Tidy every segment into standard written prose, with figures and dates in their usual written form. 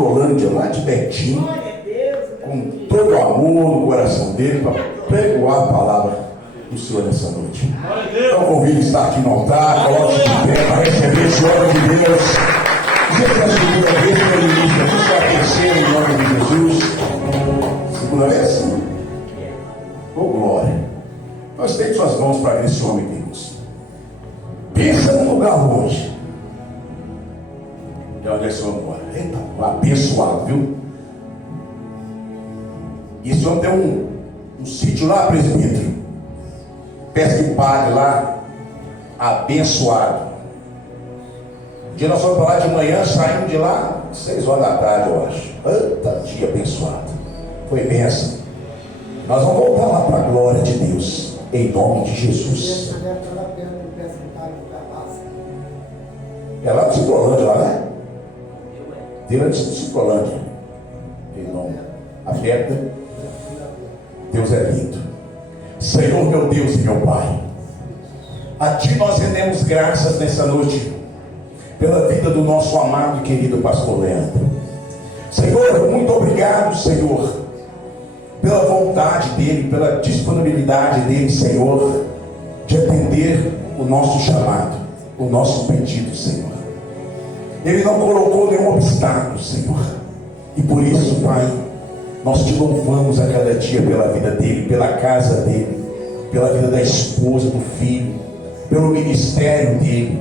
Citrolândia, lá de Betim, com todo o amor no coração dele, para pregoar a palavra do Senhor nessa noite. Então convido a estar aqui no altar, coloque-se de pé para receber esse homem de Deus. Seja a segunda vez que ele ministra, isso é a terceira em nome de Jesus. Segunda vez? Oh, glória. Nós temos suas mãos para esse homem de Deus. Pensa num lugar longe. E onde é que esse homem mora? Eita, abençoado, viu? E esse homem tem um sítio lá, presbítero. Peço que pague lá, abençoado. Um dia nós fomos para lá de manhã, saímos de lá 6 horas da tarde, eu acho. Eita, dia abençoado. Foi bênção. Nós vamos voltar lá para a glória de Deus, em nome de Jesus. É lá do Citrolândia, lá, né? Dele é de Citrolândia. Em nome. Aberta. Deus é lindo. Senhor, meu Deus e meu Pai, a Ti nós rendemos graças nessa noite, pela vida do nosso amado e querido pastor Leandro. Senhor, muito obrigado, Senhor, pela vontade dele, pela disponibilidade dele, Senhor, de atender o nosso chamado, o nosso pedido, Senhor. Ele não colocou nenhum obstáculo, Senhor, e por isso, Pai, nós te louvamos a cada dia pela vida dele, pela casa dele, pela vida da esposa, do filho, pelo ministério dele,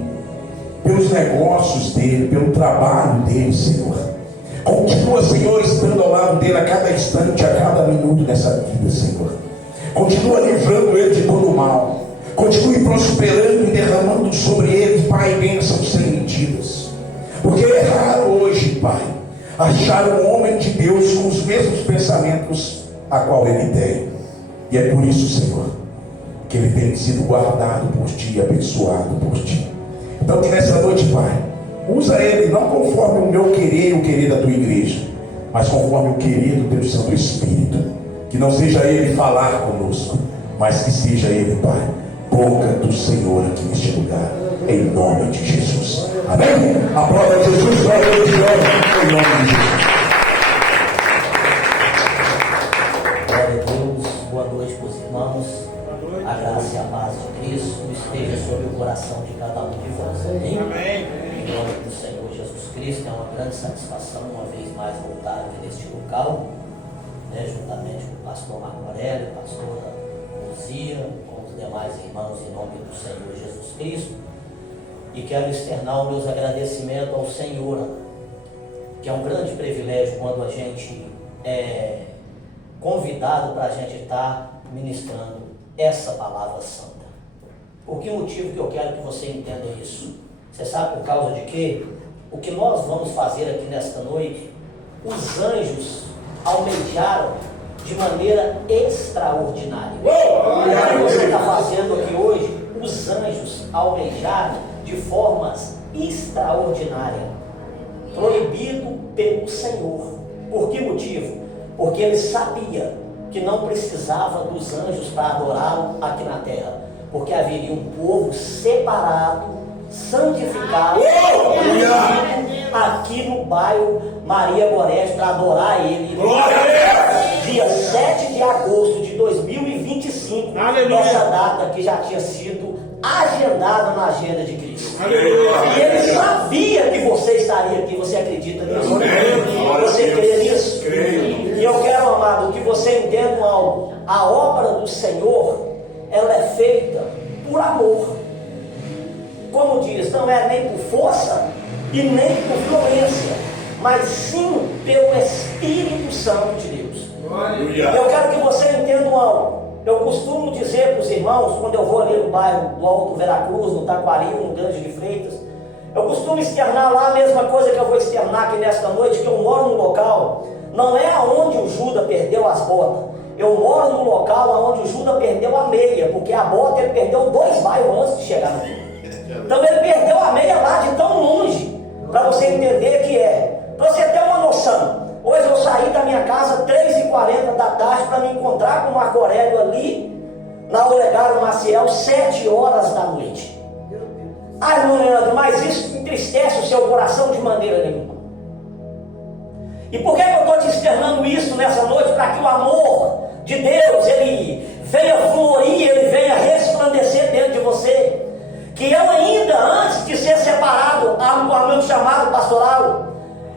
pelos negócios dele, pelo trabalho dele, Senhor. Continua, Senhor, estando ao lado dele a cada instante, a cada minuto dessa vida, Senhor. Continua livrando ele de todo o mal. Continue prosperando e derramando sobre ele, Pai, bênçãos sem medidas. Porque é raro hoje, Pai, achar um homem de Deus com os mesmos pensamentos a qual ele tem. E é por isso, Senhor, que ele tem sido guardado por Ti e abençoado por Ti. Então que nessa noite, Pai, usa ele não conforme o meu querer e o querer da Tua igreja, mas conforme o querer do Teu Santo Espírito. Que não seja ele falar conosco, mas que seja ele, Pai, boca do Senhor aqui neste lugar, em nome de Jesus. Amém? Aplauda Jesus, glória a Deus, em nome de Jesus. Glória a Deus, boa noite para os irmãos. A graça e a paz de Cristo esteja sobre o coração de cada um de vós. Amém? Em nome do Senhor Jesus Cristo, é uma grande satisfação uma vez mais voltar aqui neste local, juntamente com o pastor Marco Aurélio, a pastora Luzia, com os demais irmãos, em nome do Senhor Jesus Cristo. E quero externar os meus agradecimentos ao Senhor, que é um grande privilégio quando a gente é convidado para a gente estar ministrando essa palavra santa. Por que motivo que eu quero que você entenda isso? Você sabe por causa de quê? O que nós vamos fazer aqui nesta noite, os anjos almejaram de maneira extraordinária. O que você está fazendo aqui hoje, os anjos almejaram de formas extraordinárias, proibido pelo Senhor. Por que motivo? Porque ele sabia que não precisava dos anjos para adorá-lo aqui na terra, porque haveria um povo separado, santificado, aqui no bairro Maria Gorete, para adorar ele. Dia 7 de agosto de 2025, essa data que já tinha sido agendada na agenda de Cristo. E ele sabia que você estaria aqui. Você acredita nisso? Você crê nisso? E eu quero, amado, que você entenda algo. A obra do Senhor, ela é feita por amor. Como diz, não é nem por força e nem por violência, mas sim pelo Espírito Santo de Deus. Eu quero que você entenda algo. Eu costumo dizer para os irmãos, quando eu vou ali no bairro do Alto Veracruz, no Taquari, no Grande de Freitas, eu costumo externar lá a mesma coisa que eu vou externar aqui nesta noite, que eu moro no local, não é aonde o Judas perdeu as botas, eu moro no local onde o Judas perdeu a meia, porque a bota ele perdeu 2 bairros antes de chegar no Rio. Então ele perdeu a meia lá de tão longe, para você entender que para você ter uma noção. Hoje eu saí da minha casa 3h40 da tarde para me encontrar com o Marco Aurélio ali na Olegário Maciel 7 horas da noite. Ai, irmão Leandro, mas isso entristece o seu coração de maneira nenhuma. E por que eu estou te externando isso nessa noite? Para que o amor de Deus, ele venha florir, ele venha resplandecer dentro de você. Que eu ainda, antes de ser separado ao meu chamado pastoral,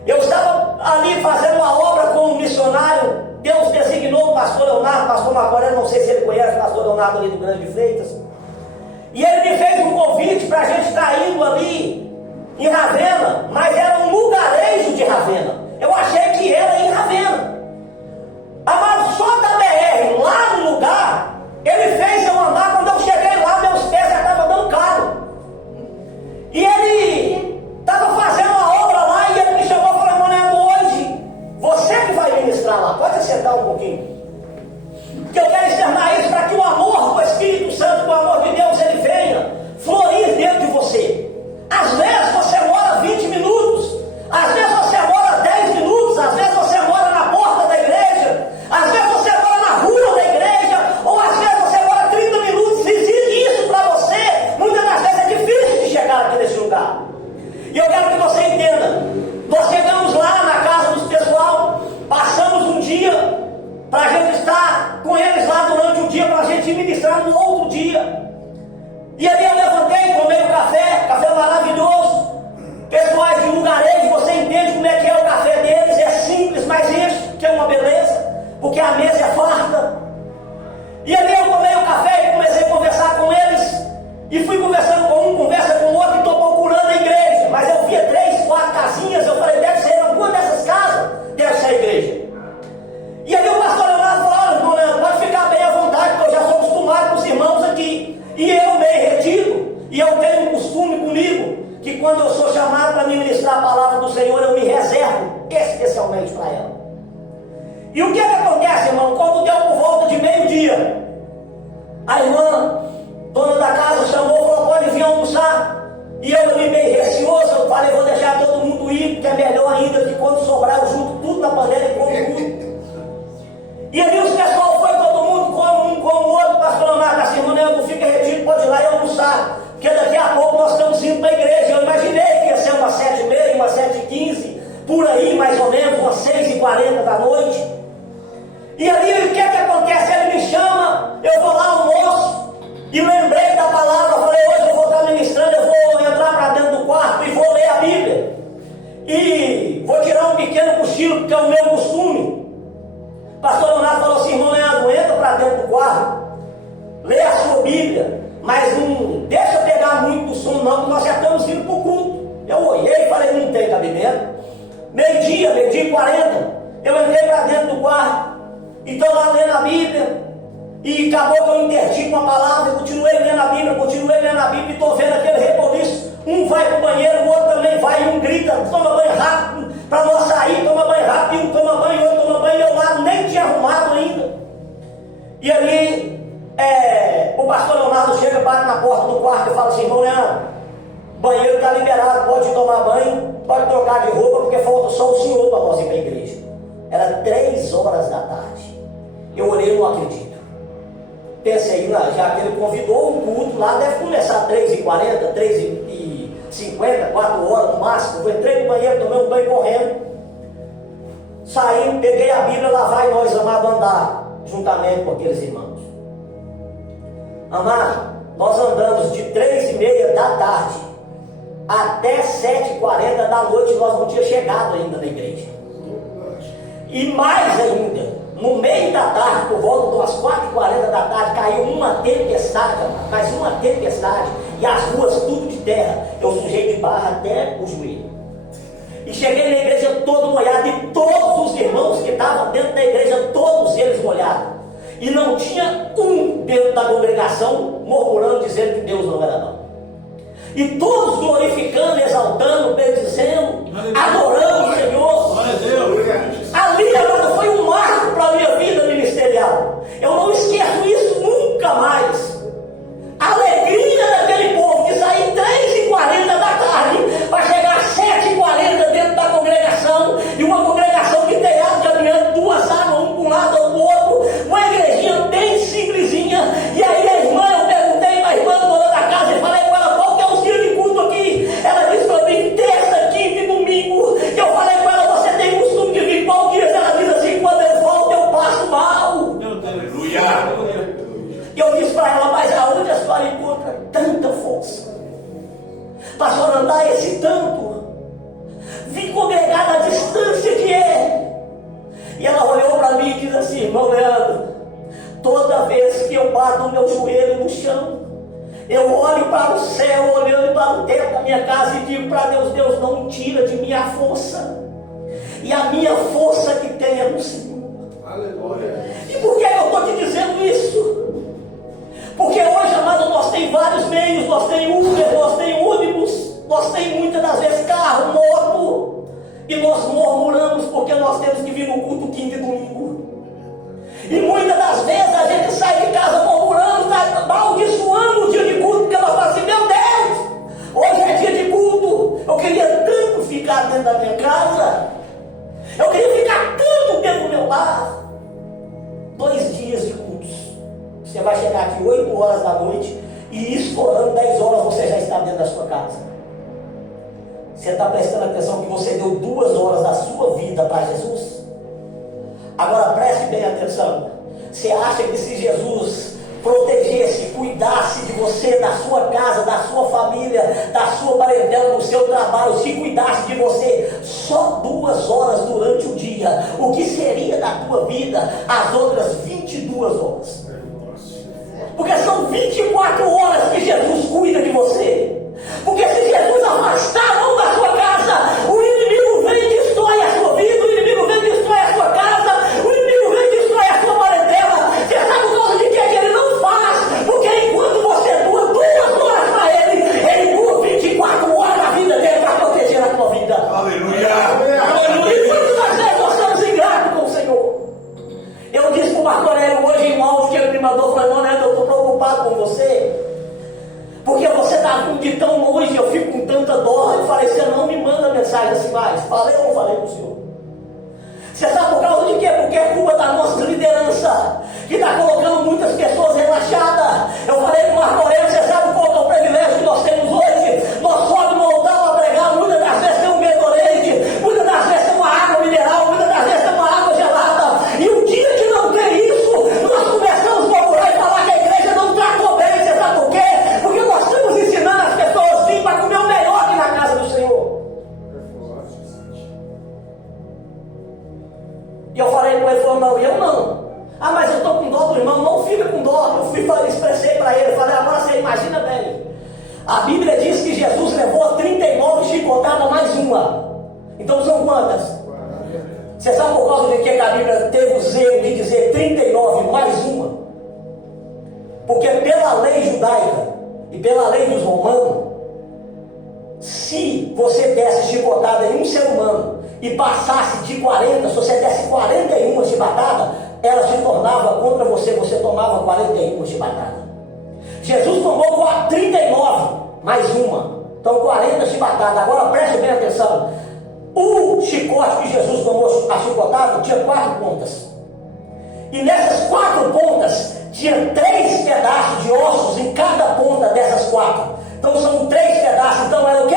eu estava ali fazendo uma obra como missionário. Deus designou o pastor Leonardo, pastor Macoré, não sei se ele conhece o pastor Leonardo ali do Grande de Freitas. E ele me fez um convite para a gente estar indo ali em Ravena, mas era um lugarejo de Ravena. Eu achei que era em Ravena. Mas só da BR, lá no lugar, ele fez eu andar. Quando eu cheguei lá, meus pés já estavam dando calo. E ele estava fazendo uma obra lá e ele me chamou e falou: Leonardo, hoje você que vai ministrar lá, pode sentar um pouquinho. Que eu quero externar isso para que o amor do Espírito Santo, o amor de Deus, ele venha florir dentro de você. Às vezes você mora 20 minutos, às vezes você mora 10 minutos, às vezes você mora na porta da igreja, às vezes você mora na rua da igreja, ou às vezes você mora 30 minutos. E isso para você, muitas das vezes é difícil de chegar aqui nesse lugar. E eu quero que você entenda, nós chegamos lá na casa do pessoal, passamos um dia para a gente estar com eles lá durante o dia, para a gente ministrar no outro dia. E ali eu levantei, tomei um café maravilhoso. Pessoais de lugarejo, você entende como é que é o café deles, é simples, mas enche, que é uma beleza, porque a mesa é farta. E ali eu tomei o café e comecei a conversar com eles, e fui conversando com um, conversa com o outro, e estou procurando a igreja, mas eu via 3, 4 casinhas, eu falei: deve ser alguma dessas casas, deve ser a igreja. E aí o pastor Leonardo falou: olha, pode ficar bem à vontade, porque eu já sou acostumado com os irmãos aqui. E eu meio retido, e eu tenho um costume comigo, que quando eu sou chamado para ministrar a palavra do Senhor, eu me reservo especialmente para ela. E o que acontece, irmão? Quando deu por volta de meio-dia, a irmã, dona da casa, chamou e falou: pode vir almoçar. E eu ali meio receoso, eu falei: vou deixar todo mundo ir, porque é melhor ainda que quando sobrar eu junto tudo na panela e como tudo. E ali os pessoal foi, todo mundo come um, come o outro. Pastor Leonardo, assim, irmão, não fica retido, pode ir lá e almoçar, porque daqui a pouco nós estamos indo para a igreja. Eu imaginei que ia ser umas 7h30, umas 7h15, por aí mais ou menos, umas 6h40 da noite. E ali o que acontece? Ele me chama, eu vou lá, almoço, e lembrei da palavra. Eu falei: hoje eu vou estar ministrando, eu vou entrar para dentro do quarto e vou ler a Bíblia. E vou tirar um pequeno cochilo, porque é o meu costume. Pastor Leonardo falou assim: irmão Leandro, entra para dentro do quarto, lê a sua Bíblia, mas não deixa pegar muito do sono não, porque nós já estamos indo para o culto. Eu olhei e falei: não tem cabimento. Meio-dia, meio-dia e 40, eu entrei para dentro do quarto, e estou lá lendo a Bíblia, e acabou que eu interti com a palavra, eu continuei lendo a Bíblia, e estou vendo aquele reboliço. Um vai para o banheiro, o outro também vai, e um grita: toma banho rápido, para nós sair, toma banho rápido, e um toma banho, e outro toma banho, e eu lá nem tinha arrumado ainda. E ali, o pastor Leonardo chega, bate na porta do quarto e fala assim: irmão Leandro, o banheiro está liberado, pode tomar banho, pode trocar de roupa, porque falta só o senhor para nós ir para a igreja. Era 3 horas da tarde. Eu olhei e não acredito. Pensei, já que ele convidou o culto lá, deve começar 3h40, 3h50, 4 horas no máximo. Eu entrei no banheiro, tomei um banho correndo, saí, peguei a Bíblia, lá vai nós, amado, andar juntamente com aqueles irmãos. Amado, nós andamos de 3h30 da tarde até 7h40 da noite. Nós não tínhamos chegado ainda na igreja. E mais ainda, no meio da tarde, por volta de umas 4h40 da tarde, caiu uma tempestade, mas uma tempestade, e as ruas tudo de terra. Eu sujei de barra até o joelho. E cheguei na igreja todo molhado, e todos os irmãos que estavam dentro da igreja, todos eles molhados. E não tinha um dentro da congregação murmurando, dizendo que Deus não era não. E todos glorificando, exaltando, bendizendo, adorando o Senhor. Ali, agora, foi um marco para a minha vida ministerial. Eu não esqueço isso nunca mais. A alegria daquele povo que saiu 3h40 da tarde para chegar às 7h40 dentro da congregação, e uma congregação que tem árvore caminhando, 2 árvores, um para um lado ou para o outro, uma igrejinha bem simplesinha. E aí a irmã, eu perguntei para a irmã dona da casa e falei com ela: qual que é o dia de culto aqui? Ela disse para mim: terça, quinta e domingo. disse para ela: mas aonde a senhora encontra tanta força para a senhora andar esse tanto? Vim congregar na distância que é. E ela olhou para mim e disse assim: irmão Leandro, toda vez que eu bato o meu joelho no chão, eu olho para o céu, olhando para o teto da minha casa, e digo para Deus: Deus, não tira de mim a força, e a minha força que tem é no Senhor. Aleluia. E por que eu estou te dizendo isso? Porque hoje, amado, nós temos vários meios, nós temos Uber, nós temos ônibus, nós temos muitas das vezes carro, moto, e nós murmuramos porque nós temos que vir no culto quinta e domingo. E muitas das vezes a gente sai de casa murmurando, amaldiçoando o dia de culto, porque nós falamos assim: meu Deus, hoje é dia de culto, eu queria tanto ficar dentro da minha casa, eu queria ficar tanto dentro do meu lar. 2 dias de cultos, você vai chegar aqui 8 horas da noite, e estourando 10 horas você já está dentro da sua casa. Você está prestando atenção que você deu 2 horas da sua vida para Jesus? Agora preste bem atenção. Você acha que se Jesus protegesse, cuidasse de você, da sua casa, da sua família, da sua parentela, do seu trabalho, se cuidasse de você só 2 horas durante o dia, o que seria da tua vida as outras 22 horas? Porque são 24 horas que Jesus cuida de você. Porque se Jesus afastar a mão da sua casa, o inimigo vem e destrói a sua vida, o inimigo vem e destrói a sua casa, o inimigo vem e destrói a sua parentela. Você sabe o nome de que ele não faz? Porque enquanto você doa 2 horas para ele doa 24 horas na vida dele para proteger a tua vida. Aleluia! E muitas vezes nós estamos ingratos com o Senhor. Eu disse para o Marco Aurélio hoje em áudio que ele me mandou, falei: irmão Leandro, eu estou preocupado com você, porque você está de tão longe, eu fico com tanta dor. Eu falei: você não me manda mensagem assim mais. Falei ou não falei para o senhor? Você sabe por causa de quê? Porque é culpa da nossa liderança, que está colocando muitas pessoas relaxadas. Eu falei para o Marco Aurélio: você sabe qual é o privilégio que nós temos hoje? Nós podemos voltar para pregar, muitas das vezes tem um Gatorade, muitas das vezes tem uma água mineral, muitas das vezes tem uma água gelada. E o dia que não tem isso, nós começamos a murmurar e falar que a igreja não tratou bem. Você sabe por quê? Porque nós estamos ensinando as pessoas assim para comer o melhor aqui na casa do Senhor. E eu falei com ele: falou: não, eu não. Ah, mas eu estou com dó do irmão. Não fica com dó. Eu fui e expressei para ele. Falei: agora você imagina bem. A Bíblia diz que Jesus levou 39 chicotadas mais uma. Então são quantas? Você sabe por causa de que a Bíblia teve o zelo de dizer 39 mais uma? Porque pela lei judaica e pela lei dos romanos, se você desse chicotada em um ser humano e passasse de 40, se você desse 41 chibatadas, ela se tornava contra você, você tomava 41 chibatadas. Jesus tomou 39 mais uma, então 40 chibatadas. Agora preste bem atenção: o chicote que Jesus tomou a chicotada tinha 4 pontas, e nessas 4 pontas tinha 3 pedaços de ossos em cada ponta dessas 4. Então são 3 pedaços, então era o quê?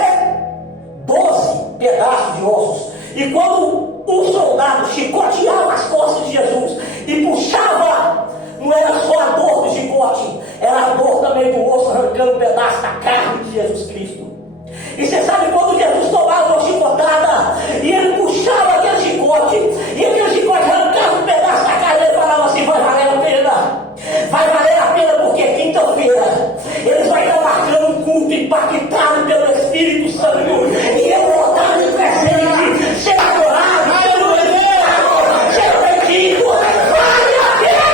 12 pedaços de ossos. E quando o soldado chicoteava as costas de Jesus e puxava, não era só a dor do chicote, era a dor também do osso arrancando um pedaço da carne de Jesus Cristo. E você sabe quando Jesus tomava uma chicotada e ele puxava aquele chicote, e aquele chicote arrancava um pedaço da carne, ele falava assim: vai valer a pena. Vai valer a pena, porque quinta-feira eles vão estar marcando um culto impactado pelo Espírito Santo, e eu vou estar de presente, ser adorado, ser louvado, ser bendito. Vale a pena!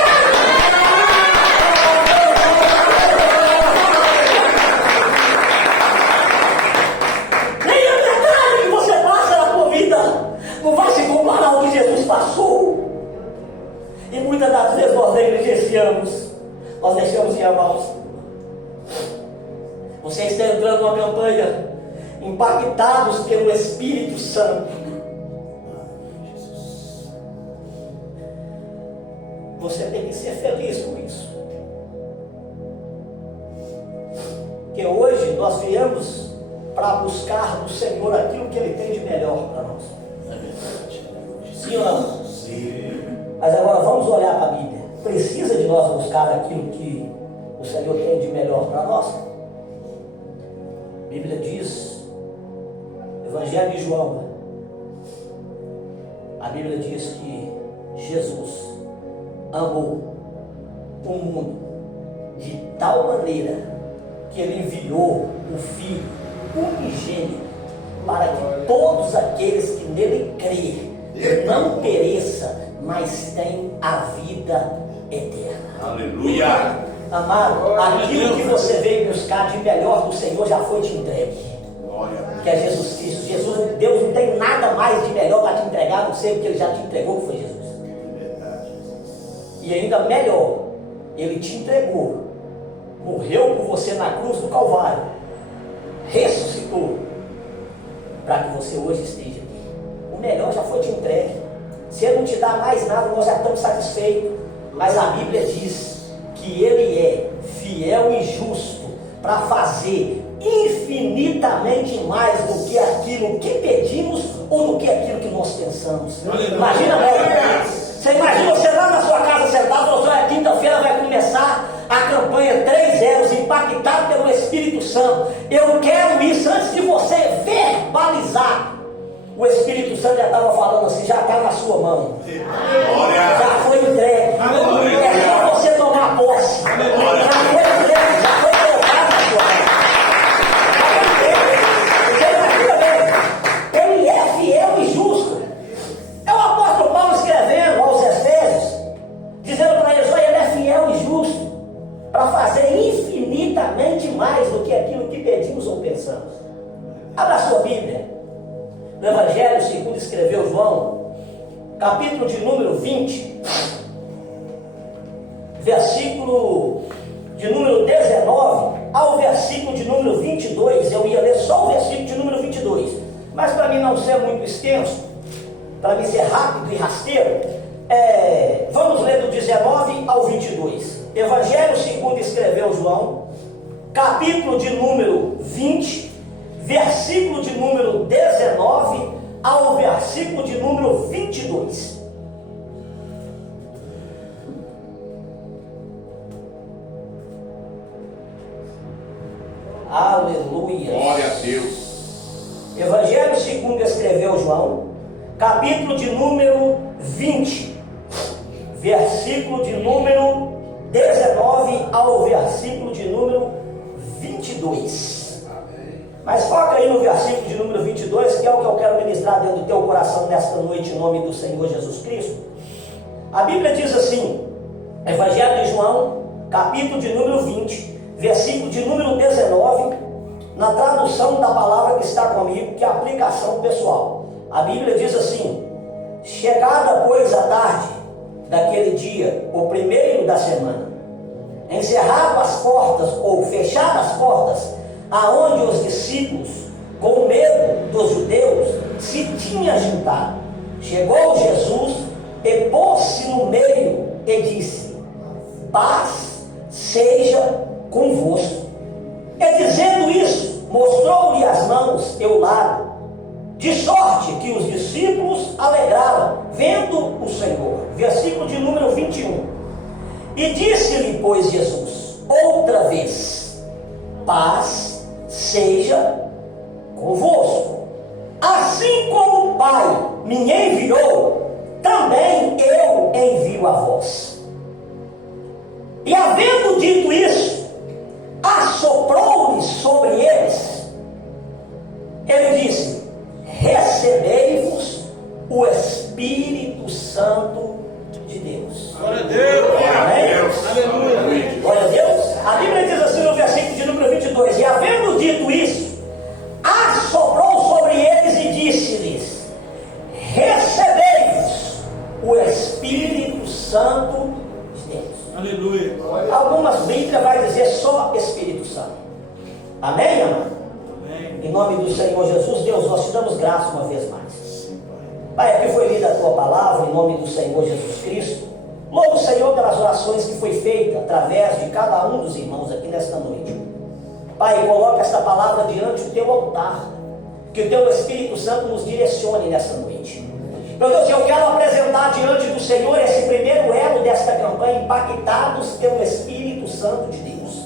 Nem a metade que você passa na tua vida não vai se comparar ao que Jesus passou. E muitas das vezes nós negligenciamos, nós deixamos em mãos. Você está entrando numa campanha impactados pelo Espírito Santo. Você tem que ser feliz com isso. Porque hoje nós viemos para buscar do Senhor aquilo que Ele tem de melhor para nós. Sim ou não? Sim. Mas agora vamos olhar para a Bíblia. Precisa de nós buscar aquilo que o Senhor tem de melhor para nós? A Bíblia diz, Evangelho de João, a Bíblia diz que Jesus amou o mundo de tal maneira que Ele enviou o Filho unigênito para que todos aqueles que nele crêem não pereça, mas tenham a vida eterna. Aleluia! Amado, aquilo que você veio buscar de melhor do Senhor já foi te entregue. Que é Jesus Cristo. Jesus, Deus não tem nada mais de melhor para te entregar, não sei porque Ele já te entregou, que foi Jesus. E ainda melhor, Ele te entregou, morreu por você na cruz do Calvário, ressuscitou, para que você hoje esteja aqui. O melhor já foi te entregue. Se Ele não te dá mais nada, nós já estamos satisfeitos. Mas a Bíblia diz que Ele é fiel e justo para fazer infinitamente mais do que aquilo que pedimos ou do que aquilo que nós pensamos. Imagina, você imagina você lá na sua casa sentado, olha, quinta-feira vai começar a campanha 3 impactado pelo Espírito Santo. Eu quero isso antes de você verbalizar. O Espírito Santo já estava falando assim, já está na sua mão. Já foi entregue. É só você tomar posse. Já foi entregue, já foi colocado na sua mão. Ele é fiel e justo. É o apóstolo Paulo escrevendo aos Efésios, dizendo para eles: olha, ele é fiel e justo para fazer infinitamente mais do que aquilo que pedimos ou pensamos. Abra a sua Bíblia no Evangelho segundo escreveu João, capítulo de número 20, versículo de número 19 ao versículo de número 22. Eu ia ler só o versículo de número 22, mas para mim não ser muito extenso, para mim ser rápido e rasteiro, vamos ler do 19 ao 22. Evangelho segundo escreveu João, capítulo de número 20, versículo de número 19 ao versículo de número 22. Aleluia. Glória a Deus. Evangelho segundo escreveu João, capítulo de número 20, versículo de número 19 ao versículo de número 22. Mas foca aí no versículo de número 22, que é o que eu quero ministrar dentro do teu coração nesta noite, em nome do Senhor Jesus Cristo. A Bíblia diz assim, Evangelho de João, capítulo de número 20, versículo de número 19, na tradução da palavra que está comigo, que é a aplicação pessoal. A Bíblia diz assim: chegada, pois, a tarde daquele dia, o primeiro da semana, encerrado as portas, ou fechadas as portas, aonde os discípulos, com medo dos judeus, se tinham juntado, chegou Jesus e pôs-se no meio e disse: paz seja convosco. E dizendo isso, mostrou-lhe as mãos e o lado, de sorte que os discípulos alegraram, vendo o Senhor. Versículo de número 21. E disse-lhe, pois, Jesus, outra vez: paz seja convosco. Assim como o Pai me enviou, também eu envio a vós. E havendo dito isso, assoprou-lhe sobre eles. Ele disse: recebei-vos o Espírito Santo de Deus. Glória a Deus. Glória a Deus. Aleluia. Glória a Deus. A Bíblia diz assim no versículo de número 22: e havendo dito isso, assoprou sobre eles e disse-lhes: recebei-vos o Espírito Santo de Deus. Aleluia. Algumas Bíblias vai dizer só Espírito Santo. Amém, amado? Amém. Em nome do Senhor Jesus, Deus, nós te damos graça uma vez mais. Pai, aqui foi lida a tua palavra, em nome do Senhor Jesus Cristo. Louvo o Senhor pelas orações que foi feita através de cada um dos irmãos aqui nesta noite. Pai, coloca esta palavra diante do teu altar, que o teu Espírito Santo nos direcione nesta noite. Meu Deus, eu quero apresentar diante do Senhor esse primeiro elo desta campanha, impactados pelo Espírito Santo de Deus.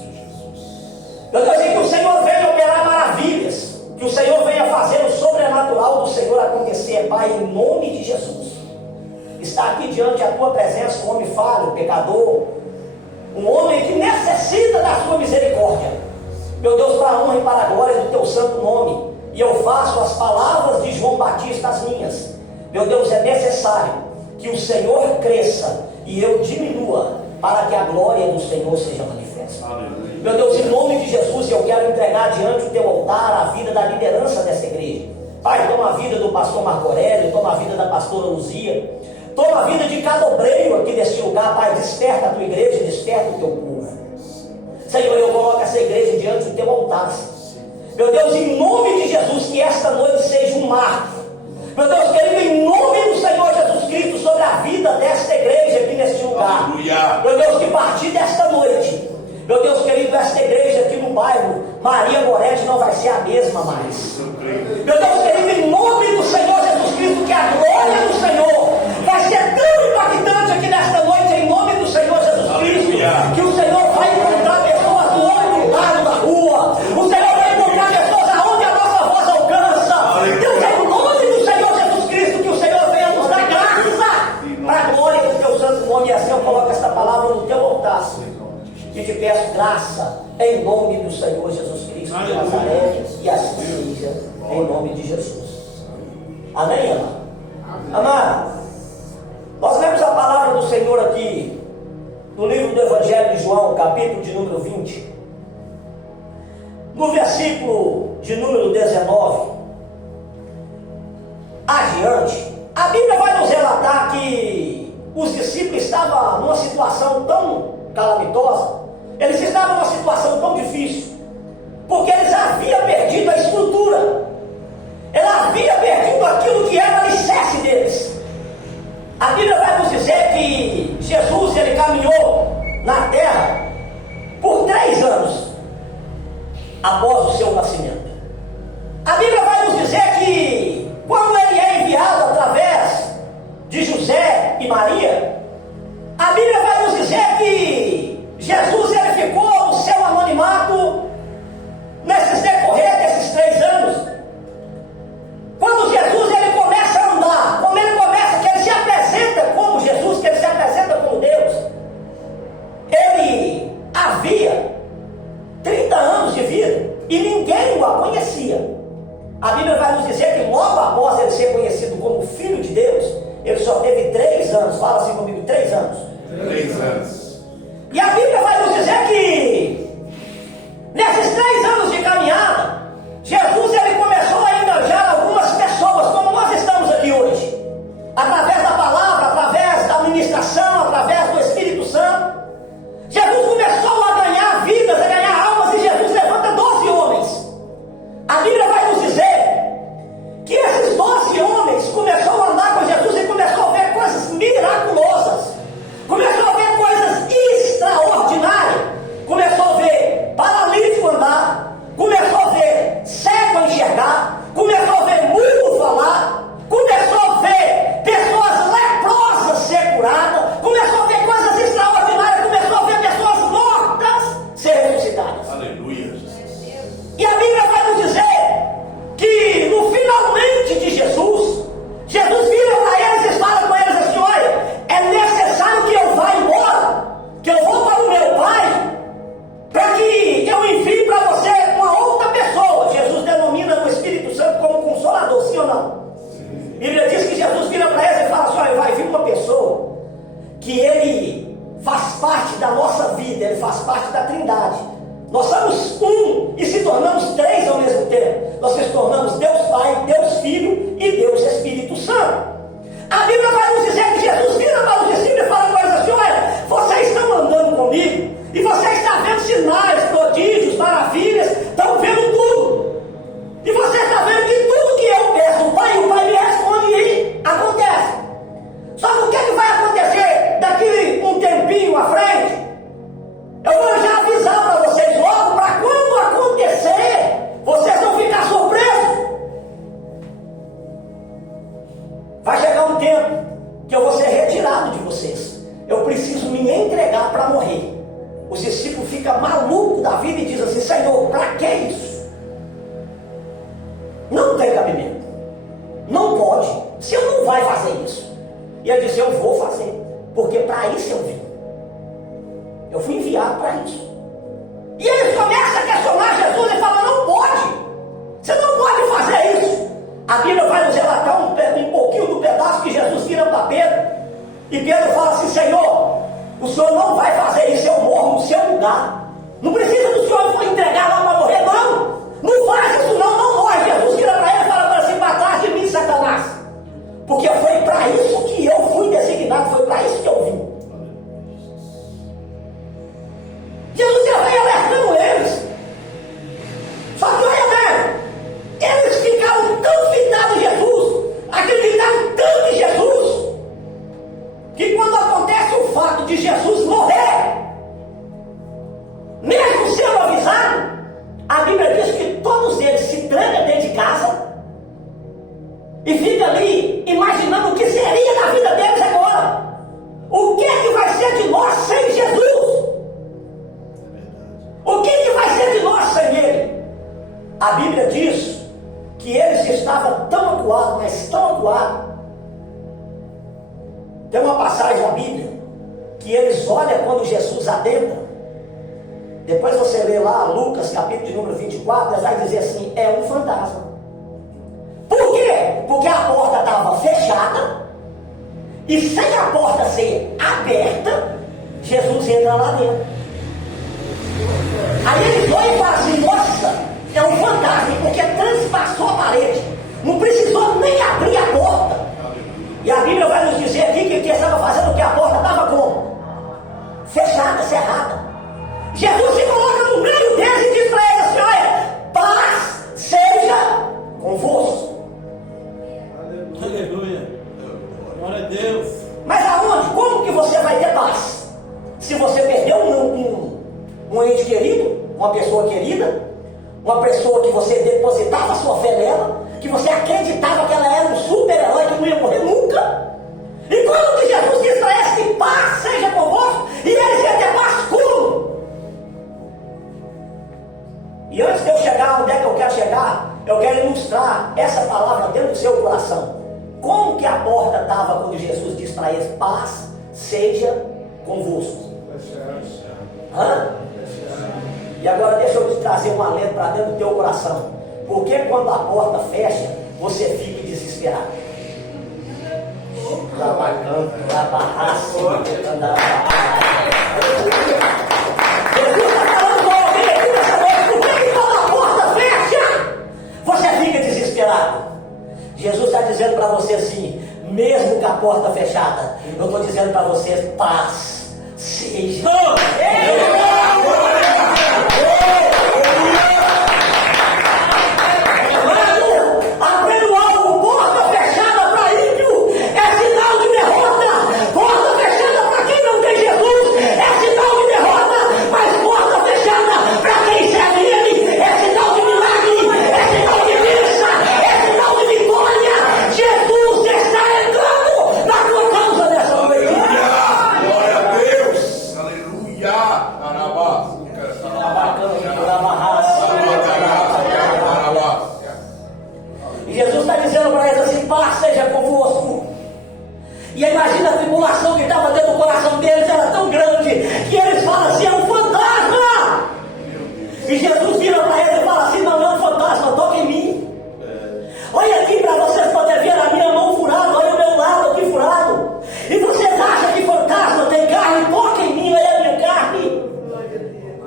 Meu Deus, que o Senhor venha operar maravilhas, que o Senhor venha fazer o sobrenatural do Senhor acontecer, Pai, em nome de Jesus. Está aqui diante da tua presença um homem falho, pecador, um homem que necessita da sua misericórdia. Meu Deus, para a honra e para a glória do teu santo nome, e eu faço as palavras de João Batista as minhas. Meu Deus, é necessário que o Senhor cresça e eu diminua, para que a glória do Senhor seja manifesta. Aleluia. Meu Deus, em nome de Jesus, eu quero entregar diante do teu altar a vida da liderança dessa igreja. Pai, toma a vida do pastor Marco Aurélio, toma a vida da pastora Luzia, toma a vida de cada obreiro aqui deste lugar. Pai, desperta a tua igreja, desperta o teu povo. Senhor, eu coloco essa igreja diante do teu altar. Meu Deus, em nome de Jesus, que esta noite seja um marco. Meu Deus querido, em nome do Senhor Jesus Cristo, sobre a vida desta igreja aqui neste lugar. Aleluia. Meu Deus, que a partir desta noite, meu Deus querido, esta igreja aqui no bairro Maria Gorete não vai ser a mesma mais. Meu Deus querido, em nome do Senhor Jesus Cristo, que a glória do Senhor vai ser tão impactante aqui nesta noite, em nome do Senhor Jesus Cristo, que o Senhor vai encontrar pessoas do outro lado da rua. O Senhor vai encontrar pessoas aonde a nossa voz alcança. Deus, em nome do Senhor Jesus Cristo, que o Senhor venha nos dar graça para a glória do teu santo nome. E assim eu coloco esta palavra no teu altar e te peço graça em nome do Senhor Jesus Cristo de Nazaré, e assim seja em nome de Jesus. Amém, amado? Amado, nós lemos a palavra do Senhor aqui no livro do Evangelho de João, capítulo de número 20, no versículo de número 19 adiante. A Bíblia vai nos relatar que os discípulos estavam numa situação tão calamitosa, eles estavam numa situação tão difícil, porque eles haviam perdido a estrutura, eles haviam perdido aquilo que era o alicerce deles. A Bíblia vai nos dizer que Jesus, ele caminhou na terra por 3 anos após o seu nascimento. A Bíblia vai nos dizer que quando ele é enviado através de José e Maria, a Bíblia vai nos dizer que Jesus, ele ficou no seu anonimato nesses decorrer desses 3 anos. Quando Jesus, ele começa a andar, como ele começa, que ele se apresenta como Jesus, que ele se apresenta como Deus, ele havia 30 anos de vida e ninguém o conhecia. A Bíblia vai nos dizer que logo após ele ser conhecido como Filho de Deus, ele só teve 3 anos, fala assim comigo, 3 anos. 3 anos. E a Bíblia vai nos dizer que nesses 3 anos de caminhada, Jesus, ele começou a engajar algumas pessoas, como nós estamos aqui hoje, através da palavra, através da ministração, através do Espírito Santo. Jesus começou a ganhar vidas, a ganhar almas, e Jesus levanta 12 homens. A Bíblia vai nos dizer que esses 12 homens começaram a andar com Jesus e começou a ver coisas miraculosas, começou a ver coisas extraordinárias, começou a ver paralítico andar, começou a ver cego enxergar, começou a ver mudo falar, começou a ver pessoas leprosas ser curadas, começou a ver coisas extraordinárias, começou a ver pessoas mortas ser ressuscitadas. Aleluia. E a Bíblia vai nos dizer que no finalmente de Jesus, Jesus vira para eles e fala com eles assim: olha, é necessário que eu vá embora, que eu vou para o meu Pai, para que eu envie para você uma outra pessoa. Jesus denomina o Espírito Santo como consolador, sim ou não? A Bíblia diz que Jesus vira para eles e fala assim: olha, vai vir uma pessoa que ele faz parte da nossa vida, ele faz parte da Trindade. Nós somos um e se tornamos 3 ao mesmo tempo. Nós se tornamos Deus Pai, Deus Filho e Deus Espírito Santo. A Bíblia vai nos dizer que Jesus vira para os discípulos e fala para eles assim: olha, vocês estão andando comigo e vocês estão vendo sinais, prodígios, maravilhas, estão vendo tudo. E vocês estão vendo que tudo que eu peço o Pai me responde e acontece. Só que o que vai acontecer daqui um tempinho à frente? Eu vou já avisar para vocês logo, para quando acontecer, vocês vão ficar surpresos. Vai chegar um tempo que eu vou ser retirado de vocês. Eu preciso me entregar para morrer. O os discípulos ficam malucos da vida e dizem assim: Senhor, para que isso? Não tem cabimento. Não pode. Você não vai fazer isso. E ele disse: eu vou fazer, porque para isso eu vim. Eu fui enviado para isso. E eles começam a questionar Jesus e falam: não pode. Você não pode fazer isso. A Bíblia vai nos relatar um pouquinho do pedaço que Jesus vira para Pedro. E Pedro fala assim: Senhor, o Senhor não vai fazer isso, eu morro no seu lugar. Não precisa do Senhor for entregar lá para morrer, não. Não faz isso não, não morre. Jesus vira para ele e fala para assim: para trás de mim, Satanás. Porque foi para isso que eu fui designado, foi para isso que eu vim. Jesus já veio alertando eles. Só que olha bem, eles ficaram tão fitados em Jesus, acreditaram tanto em Jesus, que quando acontece o fato de Jesus morrer, mesmo sendo avisado, a Bíblia diz que todos eles se trancam dentro de casa e ficam ali imaginando o que seria da vida deles agora. O que é que vai ser de nós sem Jesus? O que é que vai ser de nós sem Ele? A Bíblia diz que eles estavam tão acuados, mas tão acuados. Tem uma passagem na Bíblia que eles olham quando Jesus adentra. Depois você lê lá Lucas, capítulo de número 24, eles vai dizer assim: é um fantasma. Por quê? Porque a porta estava fechada, e sem a porta ser aberta, Jesus entra lá dentro. Aí eles olham e falam assim: nossa, é um fantasma, porque transpassou a parede, não precisou nem abrir a porta. E a Bíblia vai nos dizer aqui que ele estava fazendo o que? A porta estava como? Fechada, cerrada. Jesus se coloca no meio deles e diz para eles assim: olha, paz seja convosco. Aleluia. Glória a Deus. Mas aonde? Como que você vai ter paz? Se você perdeu um ente querido, uma pessoa querida, uma pessoa que você depositava sua fé nela, que você acreditava que ela era um super-herói que não ia morrer nunca. E quando que Jesus diz para eles que paz seja convosco, e eles iam ter paz como? E antes de eu chegar onde é que eu quero chegar, eu quero ilustrar essa palavra dentro do seu coração. Como que a porta estava quando Jesus diz para eles: paz seja convosco? Hã? E agora deixa eu te trazer um alento para dentro do teu coração. Porque quando a porta fecha, você fica desesperado. Jesus está falando com alguém aqui nessa noite. Por que quando a porta fecha, você fica desesperado? Jesus está dizendo para você assim: mesmo com a porta fechada, eu estou dizendo para vocês: paz seja. Aprendo algo: porta fechada para ímpio é sinal de derrota. Porta fechada para quem não tem Jesus é sinal de derrota. Mas porta fechada para quem serve Ele é sinal de milagre, é sinal de bênção, é sinal de vitória. Jesus está entrando na tua causa nessa noite. Glória a Deus. Aleluia. E Jesus está dizendo para eles assim: paz seja convosco. E imagina a tribulação que estava dentro do coração deles, era tão grande que eles falam assim: é um fantasma. E Jesus vira para eles e fala assim: não é um fantasma, toca em mim. Olha aqui para vocês poderem ver a minha mão furada, olha o meu lado aqui furado. E vocês acham que fantasma tem carne? Toca em mim, olha a minha carne.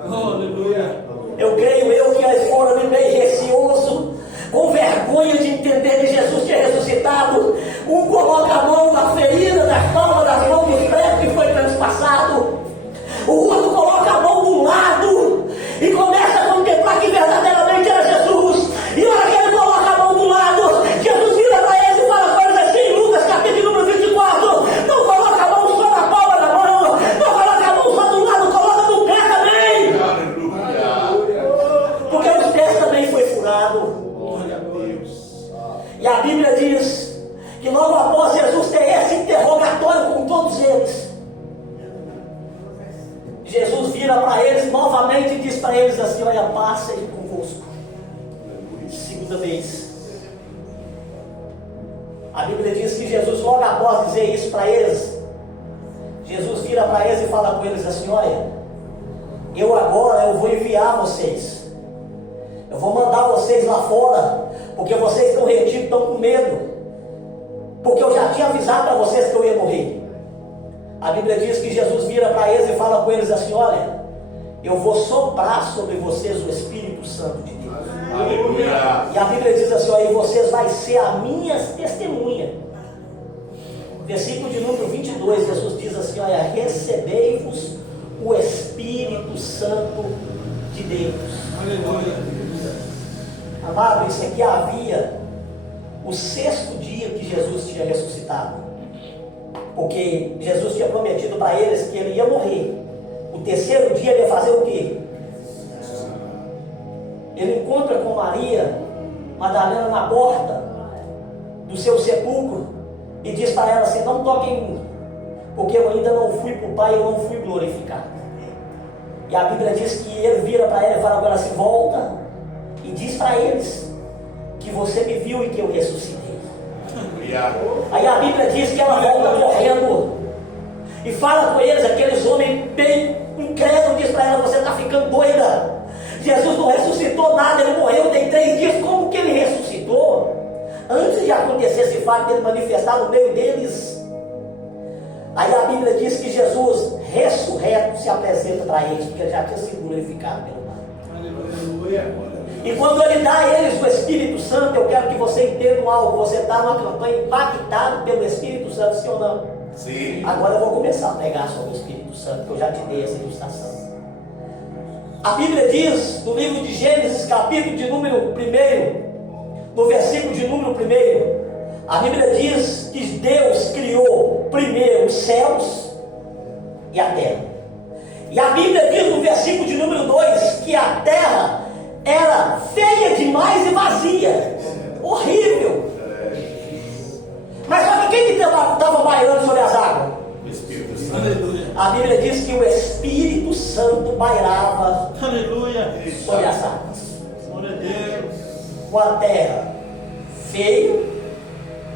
Aleluia. Eu creio que eles foram meio receoso, com vergonha de entender que Jesus tinha ressuscitado. Um coloca a mão na ferida, nas palmas das mãos dos pregos, disse para eles assim: olha, paz seja convosco. Segunda vez. A Bíblia diz que Jesus, logo após dizer isso para eles, Jesus vira para eles e fala com eles assim: olha, eu vou enviar vocês. Eu vou mandar vocês lá fora, porque vocês estão retidos, estão com medo. Porque eu já tinha avisado para vocês que eu ia morrer. A Bíblia diz que Jesus vira para eles e fala com eles assim: olha, eu vou soprar sobre vocês o Espírito Santo de Deus. Aleluia. E a Bíblia diz assim: olha, e vocês vão ser as minhas testemunhas. Versículo de número 22, Jesus diz assim: olha, recebei-vos o Espírito Santo de Deus. Aleluia. Amado, isso aqui havia o 6º dia que Jesus tinha ressuscitado. Porque Jesus tinha prometido para eles que ele ia morrer. O 3º dia ele ia fazer o quê? Ele encontra com Maria Madalena na porta do seu sepulcro e diz para ela assim: não toquem em mim, porque eu ainda não fui para o Pai, eu não fui glorificado. E a Bíblia diz que ele vira para ela e fala para ela assim: volta e diz para eles que você me viu e que eu ressuscitei. Aí a Bíblia diz que ela volta correndo e fala com eles, aqueles homens bem incrédulos, diz para ela: você está ficando doida, Jesus não ressuscitou nada, ele morreu, tem 3 dias. Como que ele ressuscitou? Antes de acontecer esse fato de ele manifestar no meio deles. Aí a Bíblia diz que Jesus ressurreto se apresenta para eles, porque ele já tinha sido glorificado pelo Pai. Aleluia. E quando ele dá a eles o Espírito Santo, eu quero que você entenda algo. Você está numa campanha impactado pelo Espírito Santo, sim ou não? Sim. Agora eu vou começar a pregar sobre o Espírito Santo, que eu já te dei essa ilustração. A Bíblia diz, no livro de Gênesis, capítulo de número 1, no versículo de número 1, a Bíblia diz que Deus criou primeiro os céus e a terra. E a Bíblia diz no versículo de número 2 que a terra era feia demais e vazia, horrível. Mas sabe quem que estava bailando sobre as águas? O Espírito Santo. A Bíblia diz que o Espírito Santo bailava Aleluia. sobre as águas. Glória a Deus. Com a terra feio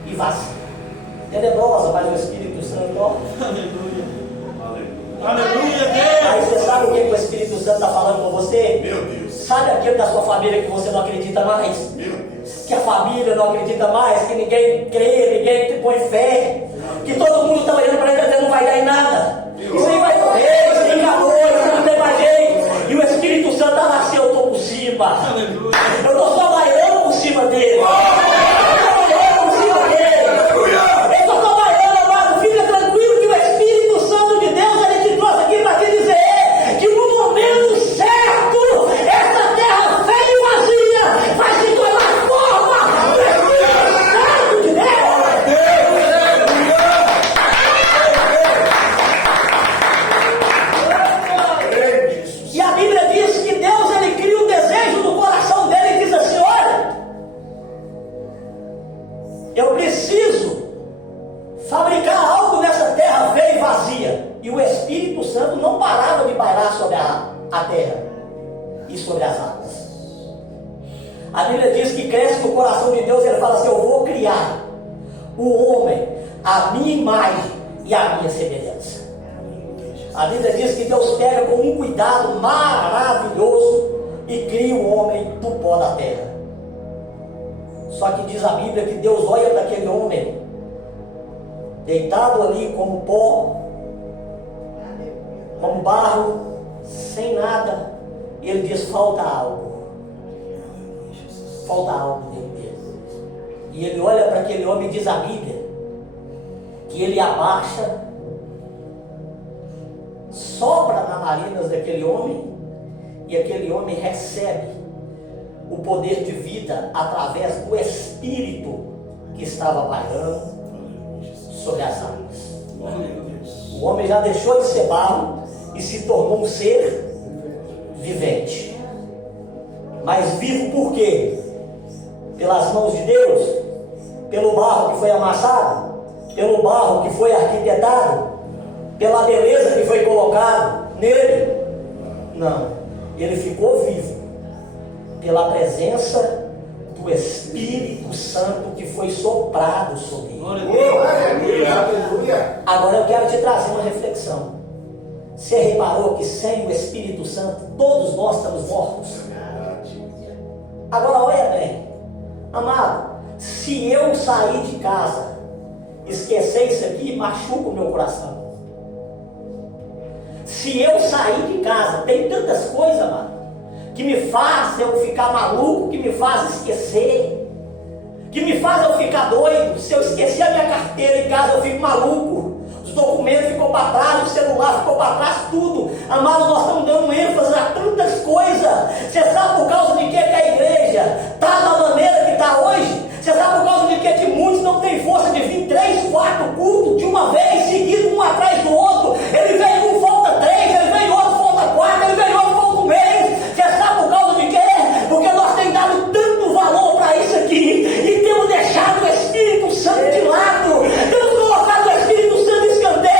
e vazia, tenebrosa, mas o Espírito Santo, ó. Aleluia. Aleluia, Deus. Aí você sabe o que o Espírito Santo está falando com você? Meu Deus. Sabe aquele da sua família que você não acredita mais? Meu Deus. Que a família não acredita mais, que ninguém crê, ninguém te põe fé, que todo mundo está olhando para ele e não vai dar em nada. Isso aí vai morrer, isso aí acabou, isso não tem mais jeito. E o Espírito Santo está lá assim: eu estou por cima. Aleluia. Eu estou só bailando por cima dele. E o Espírito Santo não parava de bailar sobre a terra e sobre as águas. A Bíblia diz que cresce no coração de Deus. Ele fala assim: eu vou criar o homem à minha imagem e à minha semelhança. A Bíblia diz que Deus pega com um cuidado maravilhoso e cria o homem do pó da terra. Só que diz a Bíblia que Deus olha para aquele homem deitado ali como pó, como barro, sem nada, e ele diz: falta algo. Falta algo dentro dele. E ele olha para aquele homem e diz a Bíblia que ele abaixa, sopra nas narinas daquele homem, e aquele homem recebe o poder de vida através do Espírito que estava pairando sobre as águas. O homem já deixou de ser barro e se tornou um ser vivente. Mas vivo por quê? Pelas mãos de Deus? Pelo barro que foi amassado? Pelo barro que foi arquitetado? Pela beleza que foi colocado nele? Não. ele ficou vivo pela presença do Espírito Santo que foi soprado sobre ele. Agora eu quero te trazer uma reflexão. Você reparou que sem o Espírito Santo todos nós estamos mortos? Agora olha bem, amado, se eu sair de casa, esquecer isso aqui, machuca o meu coração. Se eu sair de casa, tem tantas coisas, amado, que me faz eu ficar maluco, que me faz esquecer, que me faz eu ficar doido. Se eu esquecer a minha carteira em casa, eu fico maluco. Os documentos ficou para trás, o celular ficou para trás, tudo. Amado, nós estamos dando ênfase a tantas coisas. Você sabe por causa de que a igreja está da maneira que está hoje? Você sabe por causa de que muitos não têm força de vir 3, 4 cultos de uma vez, seguido um atrás do outro. Ele vem um, falta 3, ele vem outro, falta 4, ele vem outro, falta 1 mês. Você sabe por causa de quê? Porque nós temos dado tanto valor para isso aqui e temos deixado o Espírito Santo de lado. Temos colocado o Espírito Santo em escanteio.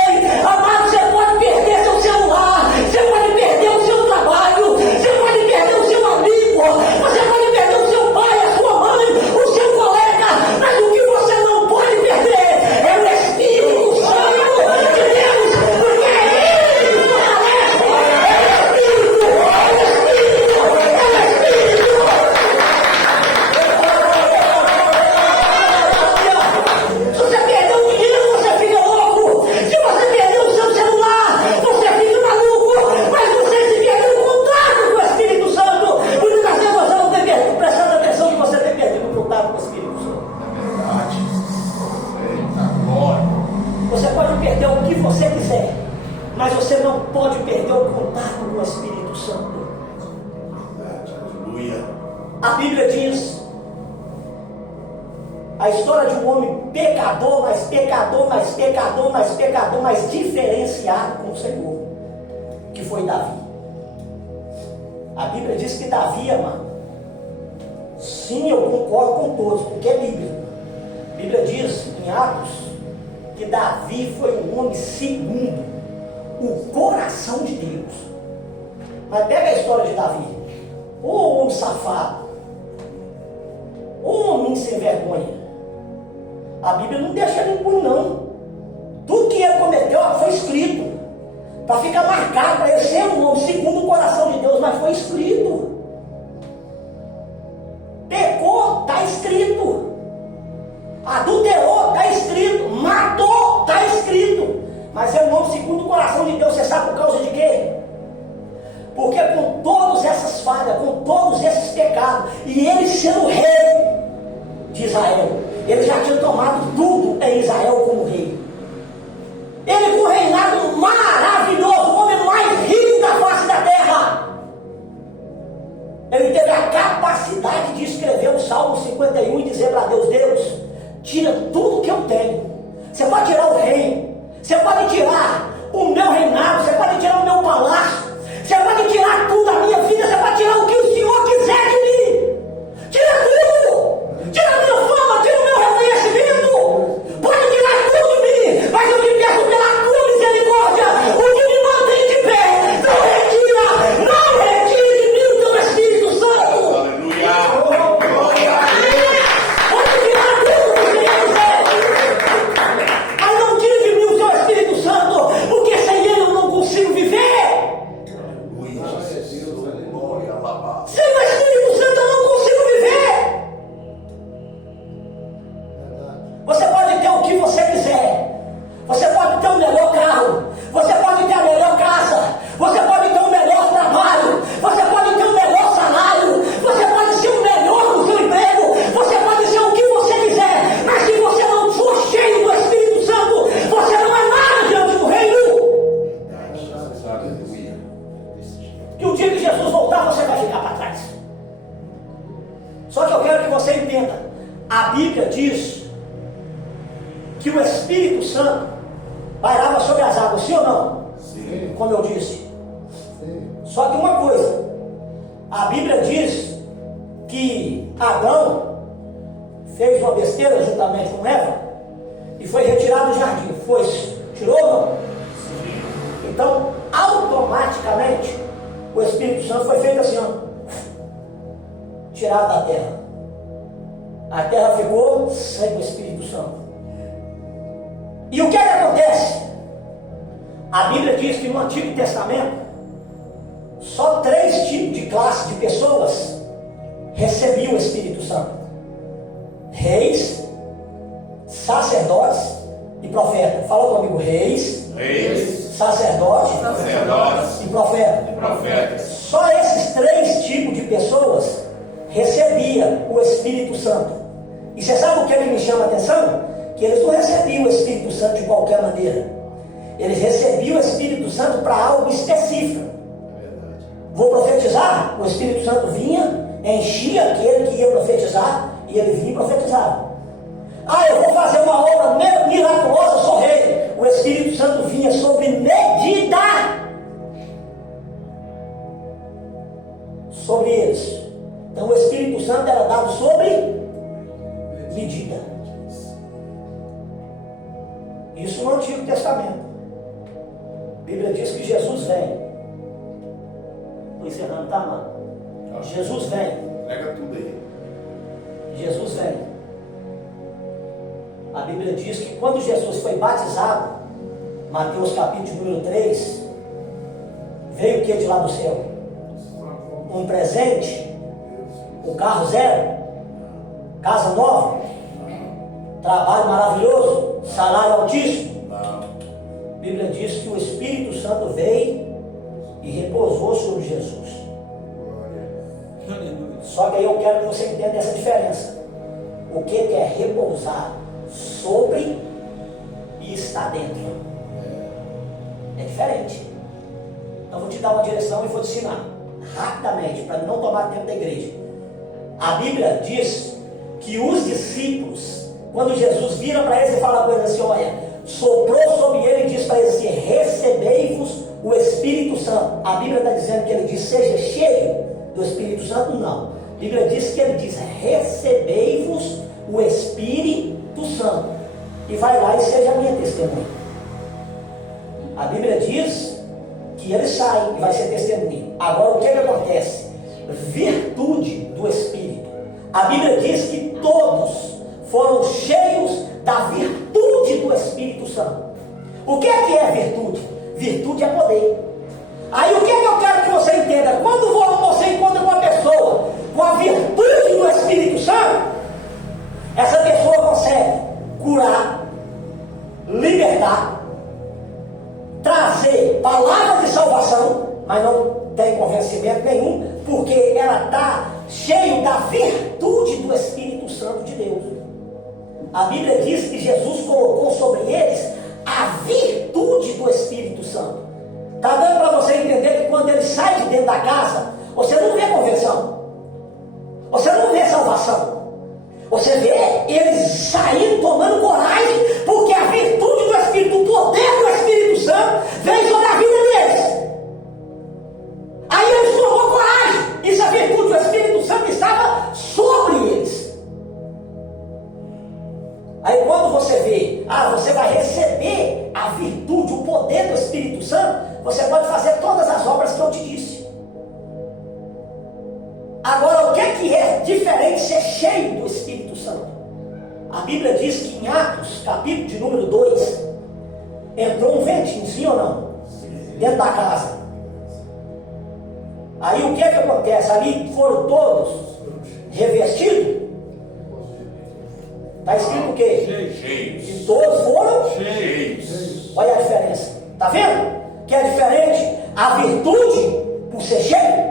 Amado, você pode perder seu celular, você pode perder o seu trabalho, você pode perder o seu amigo, você pode perder o seu pai, a sua mãe, o seu colega, mas o que você não pode perder é o Espírito Santo de Deus, porque é Ele que fortalece, é o Espírito, é o Espírito, é o Espírito. Se você perdeu o dinheiro, você fica louco. Se você perdeu o seu celular, você fica maluco. Mas você se perdeu o contato com o Espírito Santo. Muitas vezes você não tem prestado atenção que você tem perdido o contato com o Espírito Santo. Você pode perder o que você quiser, mas você não pode perder o contato com o Espírito Santo. A Bíblia diz a história de um homem pecador, mas pecador, mas pecador, mas pecador, mas diferenciado com o Senhor, que foi Davi. A Bíblia diz que Davi, amado, sim, eu concordo com todos, porque é Bíblia. A Bíblia diz em Atos que Davi foi um homem segundo o coração de Deus. Mas pega a história de Davi. Ô homem safado, ô homem sem vergonha. A Bíblia não deixa ele impune, não. Tudo que ele cometeu foi escrito, para ficar marcado, para ele ser um homem segundo o coração de Deus, mas foi escrito. Pecou, está escrito. Adulterou, está escrito. Matou, está escrito. Mas é um homem segundo o coração de Deus. Você sabe por causa de quê? Porque com todas essas falhas, com todos esses pecados, e ele sendo rei de Israel, ele já tinha tomado tudo em Israel como rei. Ele com um reinado maravilhoso, o homem mais rico da face da terra. Ele teve a capacidade de escrever o Salmo 51 e dizer para Deus: Deus, tira tudo que eu tenho. Você pode tirar o reino, você pode tirar o meu reinado, você pode tirar o meu palácio, você pode tirar tudo da minha vida, você pode tirar o que o Senhor quiser de mim. Tira tudo, tira a minha fama, tira o meu reconhecimento, pode tirar tudo de mim, mas eu te peço pela tua misericórdia, o que me mantém de pé, não retire de mim o teu Espírito Santo. Aleluia. Pode tirar tudo que você quiser, mas não tire de mim o teu Espírito Santo, porque sem ele eu não consigo viver. Sem o Espírito Santo eu não consigo viver. Você pode ter o que você quiser, você pode ter o melhor carro, você pode ter a melhor casa, você pode ter o melhor trabalho, você pode ter o melhor salário, você pode ser o melhor no seu emprego, você pode ser o que você quiser, mas se você não for cheio do Espírito Santo, você não é nada diante do reino. Que o dia que Jesus voltar, você vai ficar para trás. Só que eu quero que você entenda, a Bíblia diz que o Espírito Santo pairava sobre as águas, sim ou não? Sim. Como eu disse. Sim. Só que uma coisa, a Bíblia diz que Adão fez uma besteira juntamente com Eva e foi retirado do jardim. Foi, tirou ou não? Sim. Então, automaticamente, o Espírito Santo foi feito assim, ó, tirado da terra. A terra ficou sem o Espírito Santo. E o que é que acontece? A Bíblia diz que no Antigo Testamento só 3 tipos de classe de pessoas recebiam o Espírito Santo: reis, sacerdotes e profetas. Fala comigo: reis, sacerdotes e profetas. Só esses 3 tipos de pessoas recebiam o Espírito Santo. E você sabe o que me chama a atenção? Que eles não recebiam o Espírito Santo de qualquer maneira. Eles recebiam o Espírito Santo para algo específico. Vou profetizar, o Espírito Santo vinha, enchia aquele que ia profetizar, e ele vinha e profetizava. Eu vou fazer uma obra miraculosa, sou rei. O Espírito Santo vinha sobre medida sobre eles. Então o Espírito Santo era dado sobre medida. Isso no Antigo Testamento. A Bíblia diz que Jesus vem. Estou encerrando, tá, mano? Jesus vem. Pega tudo aí. Jesus vem. A Bíblia diz que quando Jesus foi batizado, Mateus capítulo número 3, veio o que de lá do céu? Um presente, um carro zero, casa nova, trabalho maravilhoso, salário altíssimo. A Bíblia diz que o Espírito Santo veio e repousou sobre Jesus. Só que aí eu quero que você entenda essa diferença. O que é repousar sobre e estar dentro? É diferente. Então vou te dar uma direção e vou te ensinar rapidamente, para não tomar tempo da igreja. A Bíblia diz que os discípulos, quando Jesus vira para eles e fala com eles assim: olha, soprou sobre ele e diz para eles assim: recebei-vos o Espírito Santo. A Bíblia está dizendo que ele diz seja cheio do Espírito Santo? Não. A Bíblia diz que ele diz: recebei-vos o Espírito Santo. E vai lá e seja a minha testemunha. A Bíblia diz que ele sai e vai ser testemunha. Agora o que acontece? Virtude do Espírito. A Bíblia diz que todos foram cheios da virtude do Espírito Santo. O que é virtude? Virtude é poder. Aí o que eu quero que você entenda? Quando você encontra uma pessoa com a virtude do Espírito Santo, essa pessoa consegue curar, libertar, trazer palavras de salvação, mas não tem convencimento nenhum, porque ela está cheia da virtude do Espírito Santo de Deus. A Bíblia diz que Jesus colocou sobre eles a virtude do Espírito Santo. Está dando para você entender que quando ele sai de dentro da casa, você não vê conversão, você não vê salvação, você vê eles saindo, tomando coragem, porque a virtude do Espírito, o poder do Espírito Santo veio sobre a vida deles. Aí eles tomou coragem. Isso, a virtude do Espírito Santo estava sobre eles. Aí quando você vê, você vai receber a virtude, o poder do Espírito Santo, você pode fazer todas as obras que eu te disse. Agora, o que é diferente ser cheio do Espírito Santo? A Bíblia diz que em Atos, capítulo de número 2, entrou um ventinho, sim ou não? Dentro da casa. Aí o que acontece? Ali foram todos revestidos. Está escrito o quê? Cheios. E todos foram Cheios. Olha a diferença. Está vendo? Que é diferente a virtude por ser cheio.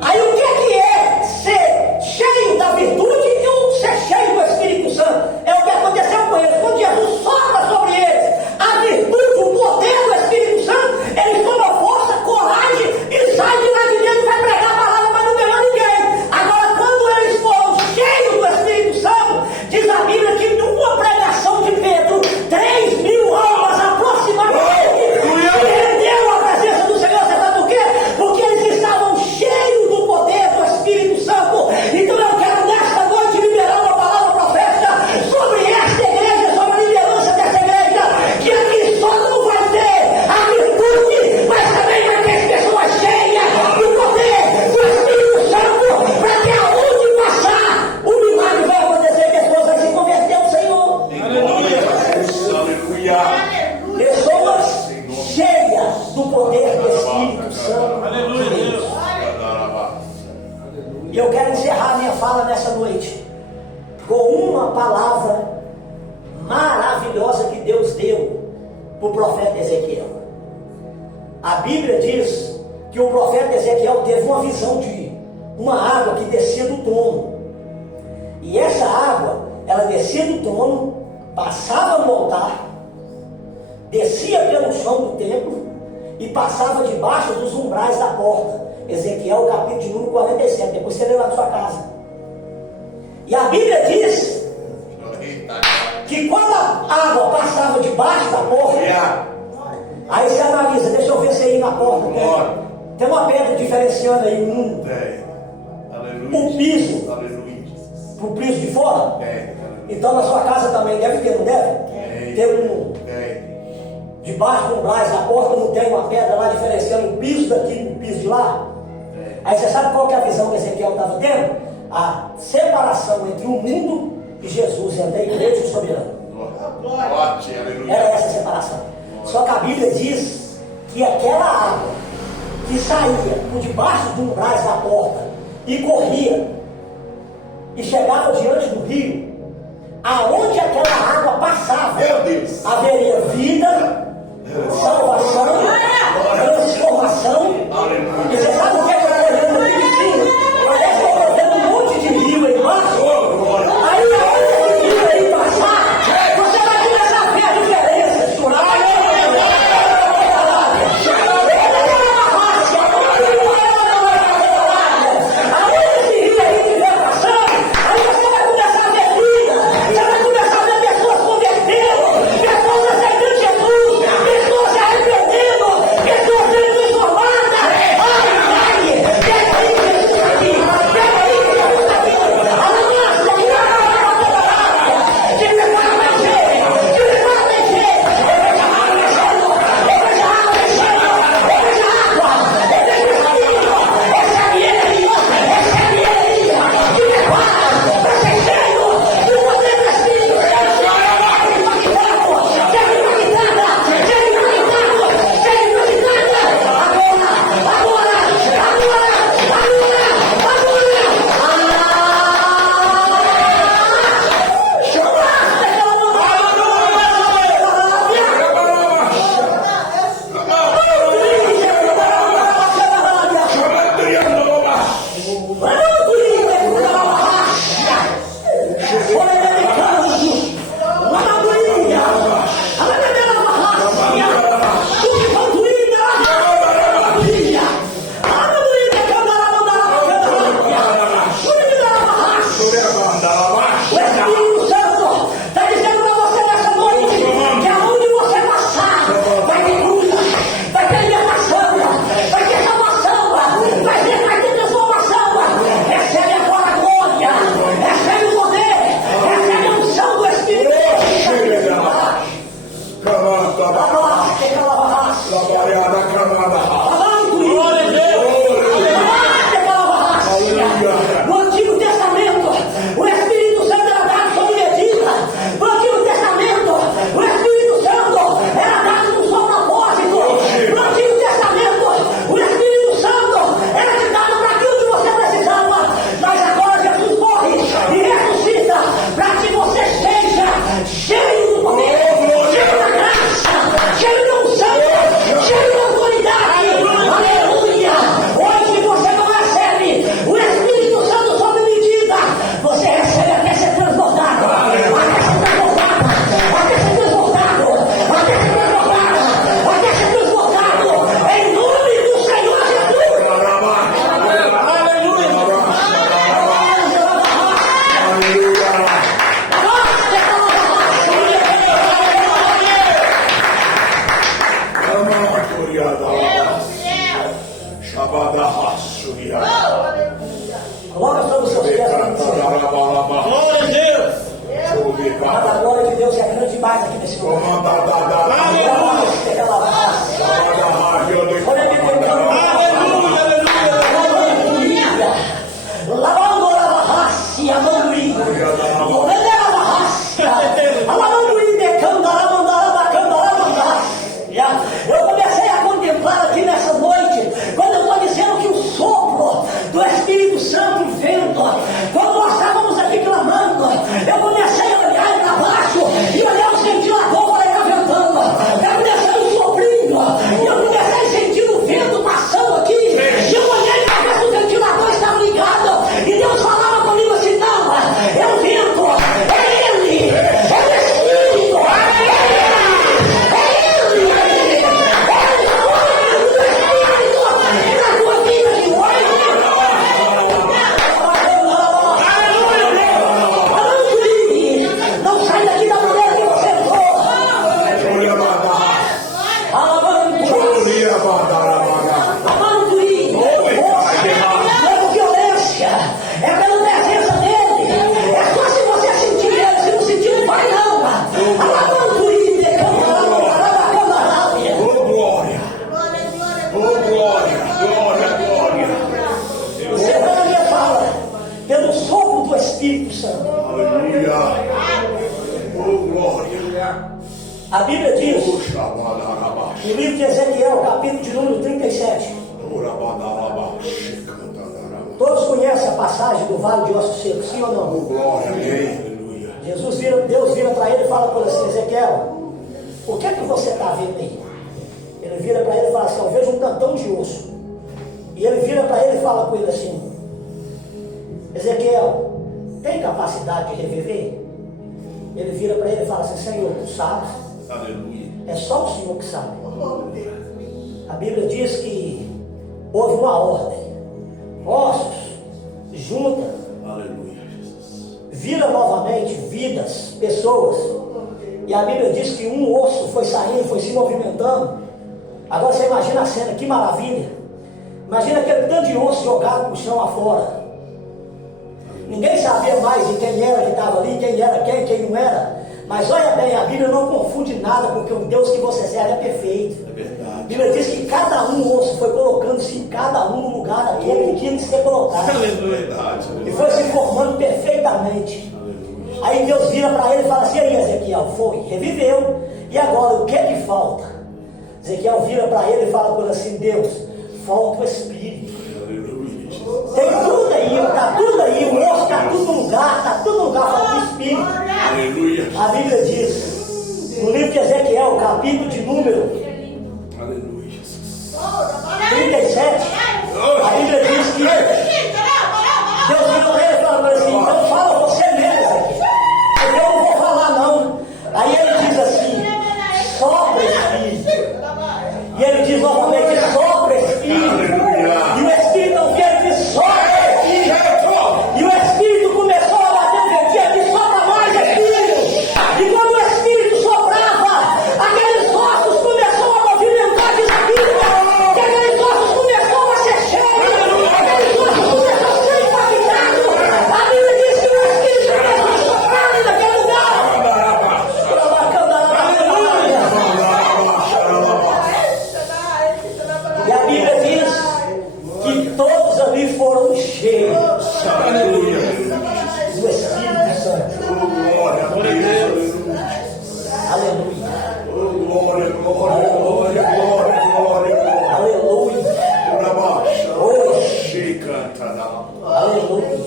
Aí o que é ser cheio da virtude e o ser cheio do Espírito Santo? É o que aconteceu com eles. Quando Jesus sopra sobre eles a virtude, o poder do Espírito Santo, eles tomam força, coragem e saem de lá de dentro e vai pregar a palavra, mas não ganhou ninguém. Agora, quando eles foram cheios do Espírito Santo, diz a Bíblia que numa pregação de Pedro, 3.000 almas aproximadamente rendeu a presença do Senhor. Você sabe por quê? Porque eles estavam Pessoas cheias do poder do Espírito Santo. Aleluia. E eu quero encerrar minha fala nessa noite com uma palavra maravilhosa que Deus deu para o profeta Ezequiel. A Bíblia diz que o profeta Ezequiel teve uma visão de uma água que descia do trono. E essa água, ela descia do trono, passava no altar, descia pelo chão do templo e passava debaixo dos umbrais da porta. Ezequiel, capítulo de número 47, depois você lê lá na sua casa. E a Bíblia diz que quando a água passava debaixo da porta, aí você analisa, deixa eu ver se aí na porta tem uma pedra diferenciando aí o piso pro piso de fora. Então na sua casa também deve ter, não deve? Tem debaixo do umbrais da porta, não tem uma pedra lá diferenciando o piso daqui do piso de lá? Aí você sabe qual que é a visão que Ezequiel estava tendo? A separação entre o mundo e Jesus, entre a igreja e o soberano. Era essa a separação. Só que a Bíblia diz que aquela água que saía por debaixo dos umbrais da porta e corria e chegava diante do rio, aonde aquela água passava, haveria vida, salvação, transformação. E você sabe o que é que eu estou olhando aqui em cima? Parece que eu estou vendo um monte de rio aí embaixo. Aí aonde esse rio aí passar, você vai começar a ver a diferença. Chorar. Aonde esse rio aí estiver passando, aí você vai começar a ver vida. Você vai começar a ver pessoas convertendo, pessoas aceitando Jesus, pessoas se arrependendo, pessoas sendo transformadas. Ai, pega aí, Jesus aqui. Pega aí, Jesus aqui. Aleluia. Que prepara mais jeito. Que prepara mais jeito. Eu vejo a água descendo. Eu vejo a água descendo. Eu vejo a água. Eu vejo o Espírito. Recebe ele aí. Recebe ele aí. Que prepara para ser cheio do poder do Espírito Santo. Seja impactado. Seja impactado. Seja impactado. Agora. O Espírito Santo está dizendo para você nessa noite que aonde você passar vai ter cura, vai ter libertação, vai ter salvação, vai ter transformação. Recebe agora a glória, recebe o poder, recebe a unção do Espírito Santo. No Antigo Testamento, o Espírito Santo era dado sob medida. No Antigo Testamento, o Espírito Santo era dado no seu propósito. No Antigo Testamento, o Espírito Santo era dado para aquilo que você precisava. Mas agora Jesus morre e ressuscita para que você seja cheio do poder, cheio da graça, cheio da unção, cheio da autoridade. Aleluia! Hoje você não recebe o Espírito Santo sob medida, você recebe até ser transbordado, até ser transbordado, até ser transbordado, até ser transbordado, até ser transbordado, em nome do Senhor Jesus. Coloca sobre os seus pés. Glória a Deus. A glória de Deus é grande demais aqui nesse lugar. Lavando a raça, a mão do Bíblia diz, no livro de Ezequiel, capítulo de número 37. Todos conhecem a passagem do vale de ossos secos, sim ou não? Deus vira para ele e fala para ele assim: Ezequiel, o que é que você está vendo aí? Ele vira para ele e fala assim: eu vejo um cantão de osso. E ele vira para ele e fala com ele assim: Ezequiel, tem capacidade de reviver? Ele vira para ele e fala assim: Senhor, tu sabes? Aleluia. É só o Senhor que sabe. A Bíblia diz que houve uma ordem: ossos, junta, Aleluia, Jesus. vira novamente vidas, pessoas. E a Bíblia diz que um osso foi saindo, foi se movimentando. Agora você imagina a cena, que maravilha. Imagina aquele tanto de osso jogado no chão afora. Ninguém sabia mais de quem era que estava ali, quem era quem não era. Mas olha bem, a Bíblia não confunde nada, porque o Deus que você serve é perfeito. É verdade. A Bíblia diz que cada osso foi colocando-se em cada no lugar daquele que tinha que ser colocado. Aleluia. E foi se formando perfeitamente. Aí Deus vira para ele e fala assim: aí Ezequiel, foi, reviveu. E agora, o que é que falta? Ezequiel vira para ele e fala por assim: Deus, falta o Espírito. Tem tudo aí, está tudo aí, o osso está tudo no lugar, falta o Espírito. Aleluia. A Bíblia diz, no livro de Ezequiel, capítulo de número Aleluia, Jesus. 37, a Bíblia diz que Deus vira para ele e fala assim: então fala você mesmo, Ezequiel, porque eu não vou falar não. Aí ele diz assim: sopra Espírito. E ele diz novamente: sopra Espírito. E o Espírito não quer dizer sopra Espírito. E o Espírito começou a bater no ventinho e disse: sopra mais Espírito. E quando o Espírito soprava, aqueles ossos começaram a movimentar de Espírito. E aqueles ossos começaram a ser cheios. Aqueles ossos começaram a ser impactados. A Bíblia diz que o Espírito começou a soprar naquele lugar. E a Bíblia diz que todos ali foram cheios do Espírito Santo. Aleluia. Aleluia. Aleluia.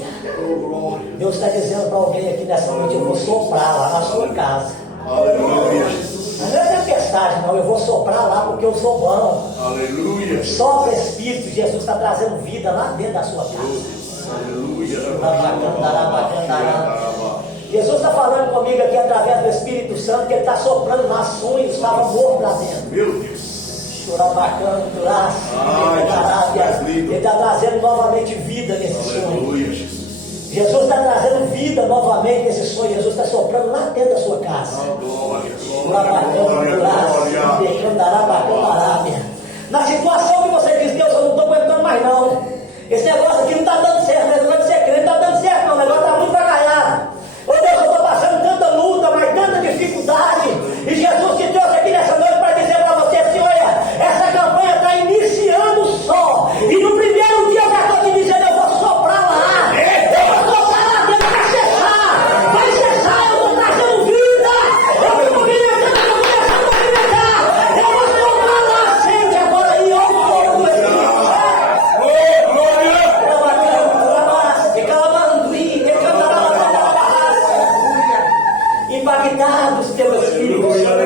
Deus está dizendo para alguém aqui nessa noite: eu vou soprar lá na sua casa. Mas não é tempestade, não. Eu vou soprar lá porque eu sou bom. Aleluia. Sopra Espírito. Jesus está trazendo vida lá dentro da sua casa. Aleluia. Jesus está falando comigo aqui através do Espírito Santo, que Ele está soprando lá, sonhos estavam mortos lá dentro. Meu Deus. Ele está trazendo novamente vida nesse sonho. Aleluia, Jesus. Jesus está trazendo vida novamente nesse sonho. Jesus está soprando lá dentro da sua casa. Na situação que você diz: Deus, eu não estou aguentando mais não. Esse negócio aqui não está dando certo. Esse negócio de ser crente não está dando certo não. O negócio está muito bacalhado. Ô Deus, eu estou passando tanta luta, mas tanta dificuldade. E Jesus te trouxe aqui nessa noite para dizer para você assim: olha, essa campanha está iniciando só. E no primeiro dia eu já estou te dizendo: eu vou soprar lá. Eu vou soprar lá dentro, vai cessar. Vai cessar, eu estou trazendo vida. Eu estou movimentando, eu estou começando a movimentar. Eu vou soprar lá, acende agora aí, ó, o fogo do Espírito. Impactados pelo Espírito Santo.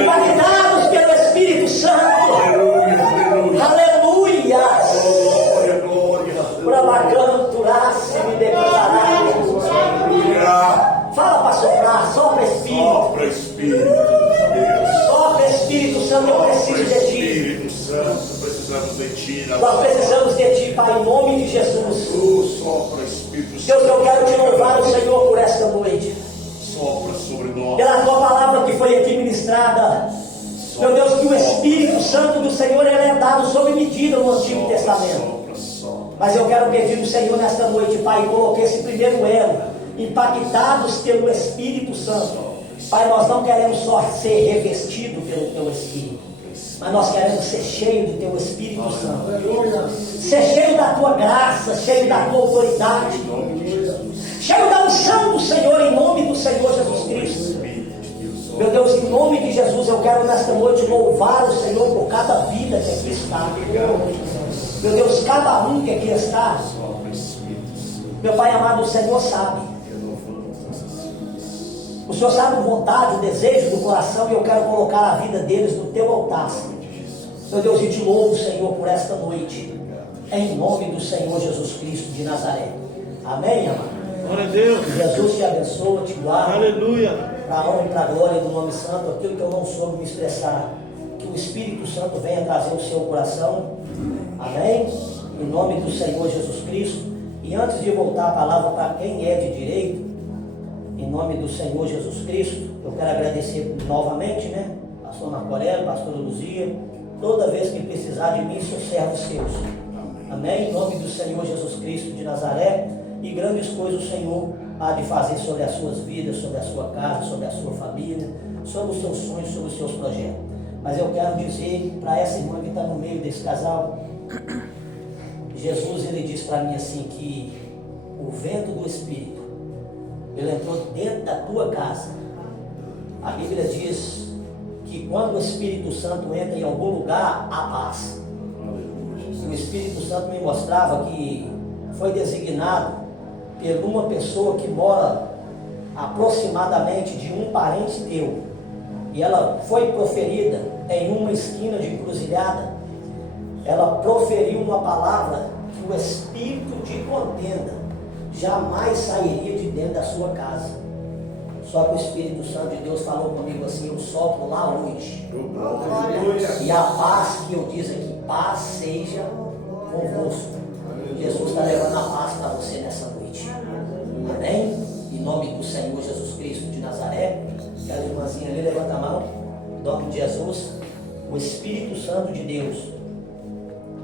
Impactados pelo Espírito Santo. Aleluia. Fala para soprar, sopra Espírito. Sopra Espírito Santo, eu preciso de ti. Espírito Santo, precisamos de ti. Nós precisamos de ti, Pai, em nome de Jesus. Sopra, Espírito Santo. Deus, eu quero te louvar, o Senhor, por esta noite. Sopra sobre nós. Pela tua palavra que foi aqui ministrada. Meu Deus, que o Espírito Santo do Senhor ele é dado sob medida no Antigo Testamento. Mas eu quero pedir ao Senhor nesta noite, Pai, coloque esse primeiro elo, impactados pelo Espírito Santo. Pai, nós não queremos só ser revestidos pelo teu Espírito, mas nós queremos ser cheios do teu Espírito Santo. Ser cheio da tua graça, cheio da tua autoridade, cheio da unção do Senhor, em nome do Senhor Jesus Cristo. Meu Deus, em nome de Jesus, eu quero nesta noite louvar o Senhor por cada vida que aqui está. Meu Deus, cada um que aqui está, meu Pai amado, o Senhor sabe. O Senhor sabe a vontade, o desejo do coração, e eu quero colocar a vida deles no teu altar. Meu Deus, e te louvo, Senhor, por esta noite, em nome do Senhor Jesus Cristo de Nazaré. Amém, amado? Glória a Deus. Jesus te abençoa, te guarda. Aleluia. Para a honra e para a glória do nome santo, aquilo que eu não soube me expressar, que o Espírito Santo venha trazer o seu coração. Amém? Em nome do Senhor Jesus Cristo. E antes de voltar a palavra para quem é de direito, em nome do Senhor Jesus Cristo, eu quero agradecer novamente, né? Pastor Marco Aurélio, pastor Luzia, toda vez que precisar de mim, sou servo seus. Amém? Em nome do Senhor Jesus Cristo de Nazaré, e grandes coisas o Senhor há de fazer sobre as suas vidas, sobre a sua casa, sobre a sua família, sobre os seus sonhos, sobre os seus projetos. Mas eu quero dizer para essa irmã que está no meio desse casal, Jesus, ele diz para mim assim, que o vento do Espírito, ele entrou dentro da tua casa. A Bíblia diz que quando o Espírito Santo entra em algum lugar, há paz. E o Espírito Santo me mostrava que foi designado por uma pessoa que mora aproximadamente de um parente teu, e ela foi proferida em uma esquina de encruzilhada. Ela proferiu uma palavra que o espírito de contenda jamais sairia de dentro da sua casa. Só que o Espírito Santo de Deus falou comigo assim: eu sopro lá hoje, e a paz que eu disse aqui, paz seja convosco. Jesus está levando a paz para você nessa noite. Amém? Em nome do Senhor Jesus Cristo de Nazaré. Quero irmãzinha ali, levanta a mão. Em nome de Jesus. O Espírito Santo de Deus,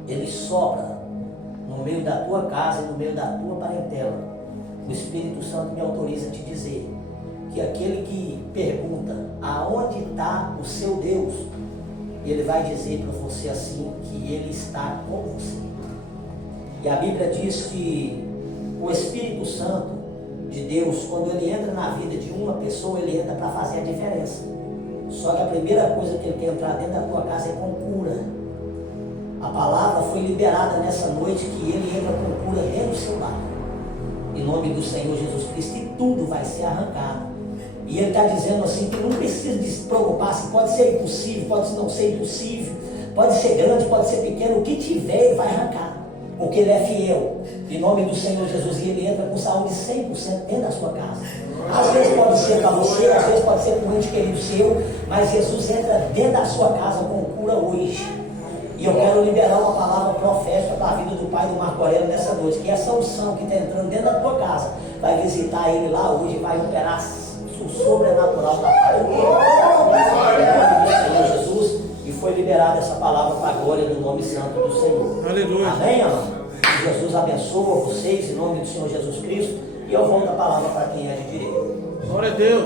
ele sopra no meio da tua casa e no meio da tua parentela. O Espírito Santo me autoriza a te dizer que aquele que pergunta aonde está o seu Deus, ele vai dizer para você assim, que ele está com você. E a Bíblia diz que o Espírito Santo de Deus, quando ele entra na vida de uma pessoa, ele entra para fazer a diferença. Só que a primeira coisa que ele quer entrar dentro da tua casa é com cura. A palavra foi liberada nessa noite que ele entra com cura dentro do seu lar. Em nome do Senhor Jesus Cristo, e tudo vai ser arrancado. E ele está dizendo assim, que não precisa de se preocupar se pode ser impossível, pode não ser impossível, pode ser grande, pode ser pequeno, o que tiver ele vai arrancar. Porque ele é fiel, em nome do Senhor Jesus, e ele entra com saúde 100% dentro da sua casa. Às vezes pode ser para você, às vezes pode ser para um ente querido seu, mas Jesus entra dentro da sua casa com cura hoje. E eu quero liberar uma palavra profética para a vida do pai do Marco Aurélio nessa noite, que essa unção que está entrando dentro da tua casa vai visitar ele lá hoje e vai operar o sobrenatural da paz. Em nome do Senhor Jesus. E foi liberada essa palavra para a glória do nome santo do Senhor. Aleluia. Amém, amado? Que Jesus abençoa vocês em nome do Senhor Jesus Cristo. E eu volto a palavra para quem é de direito. Glória a Deus.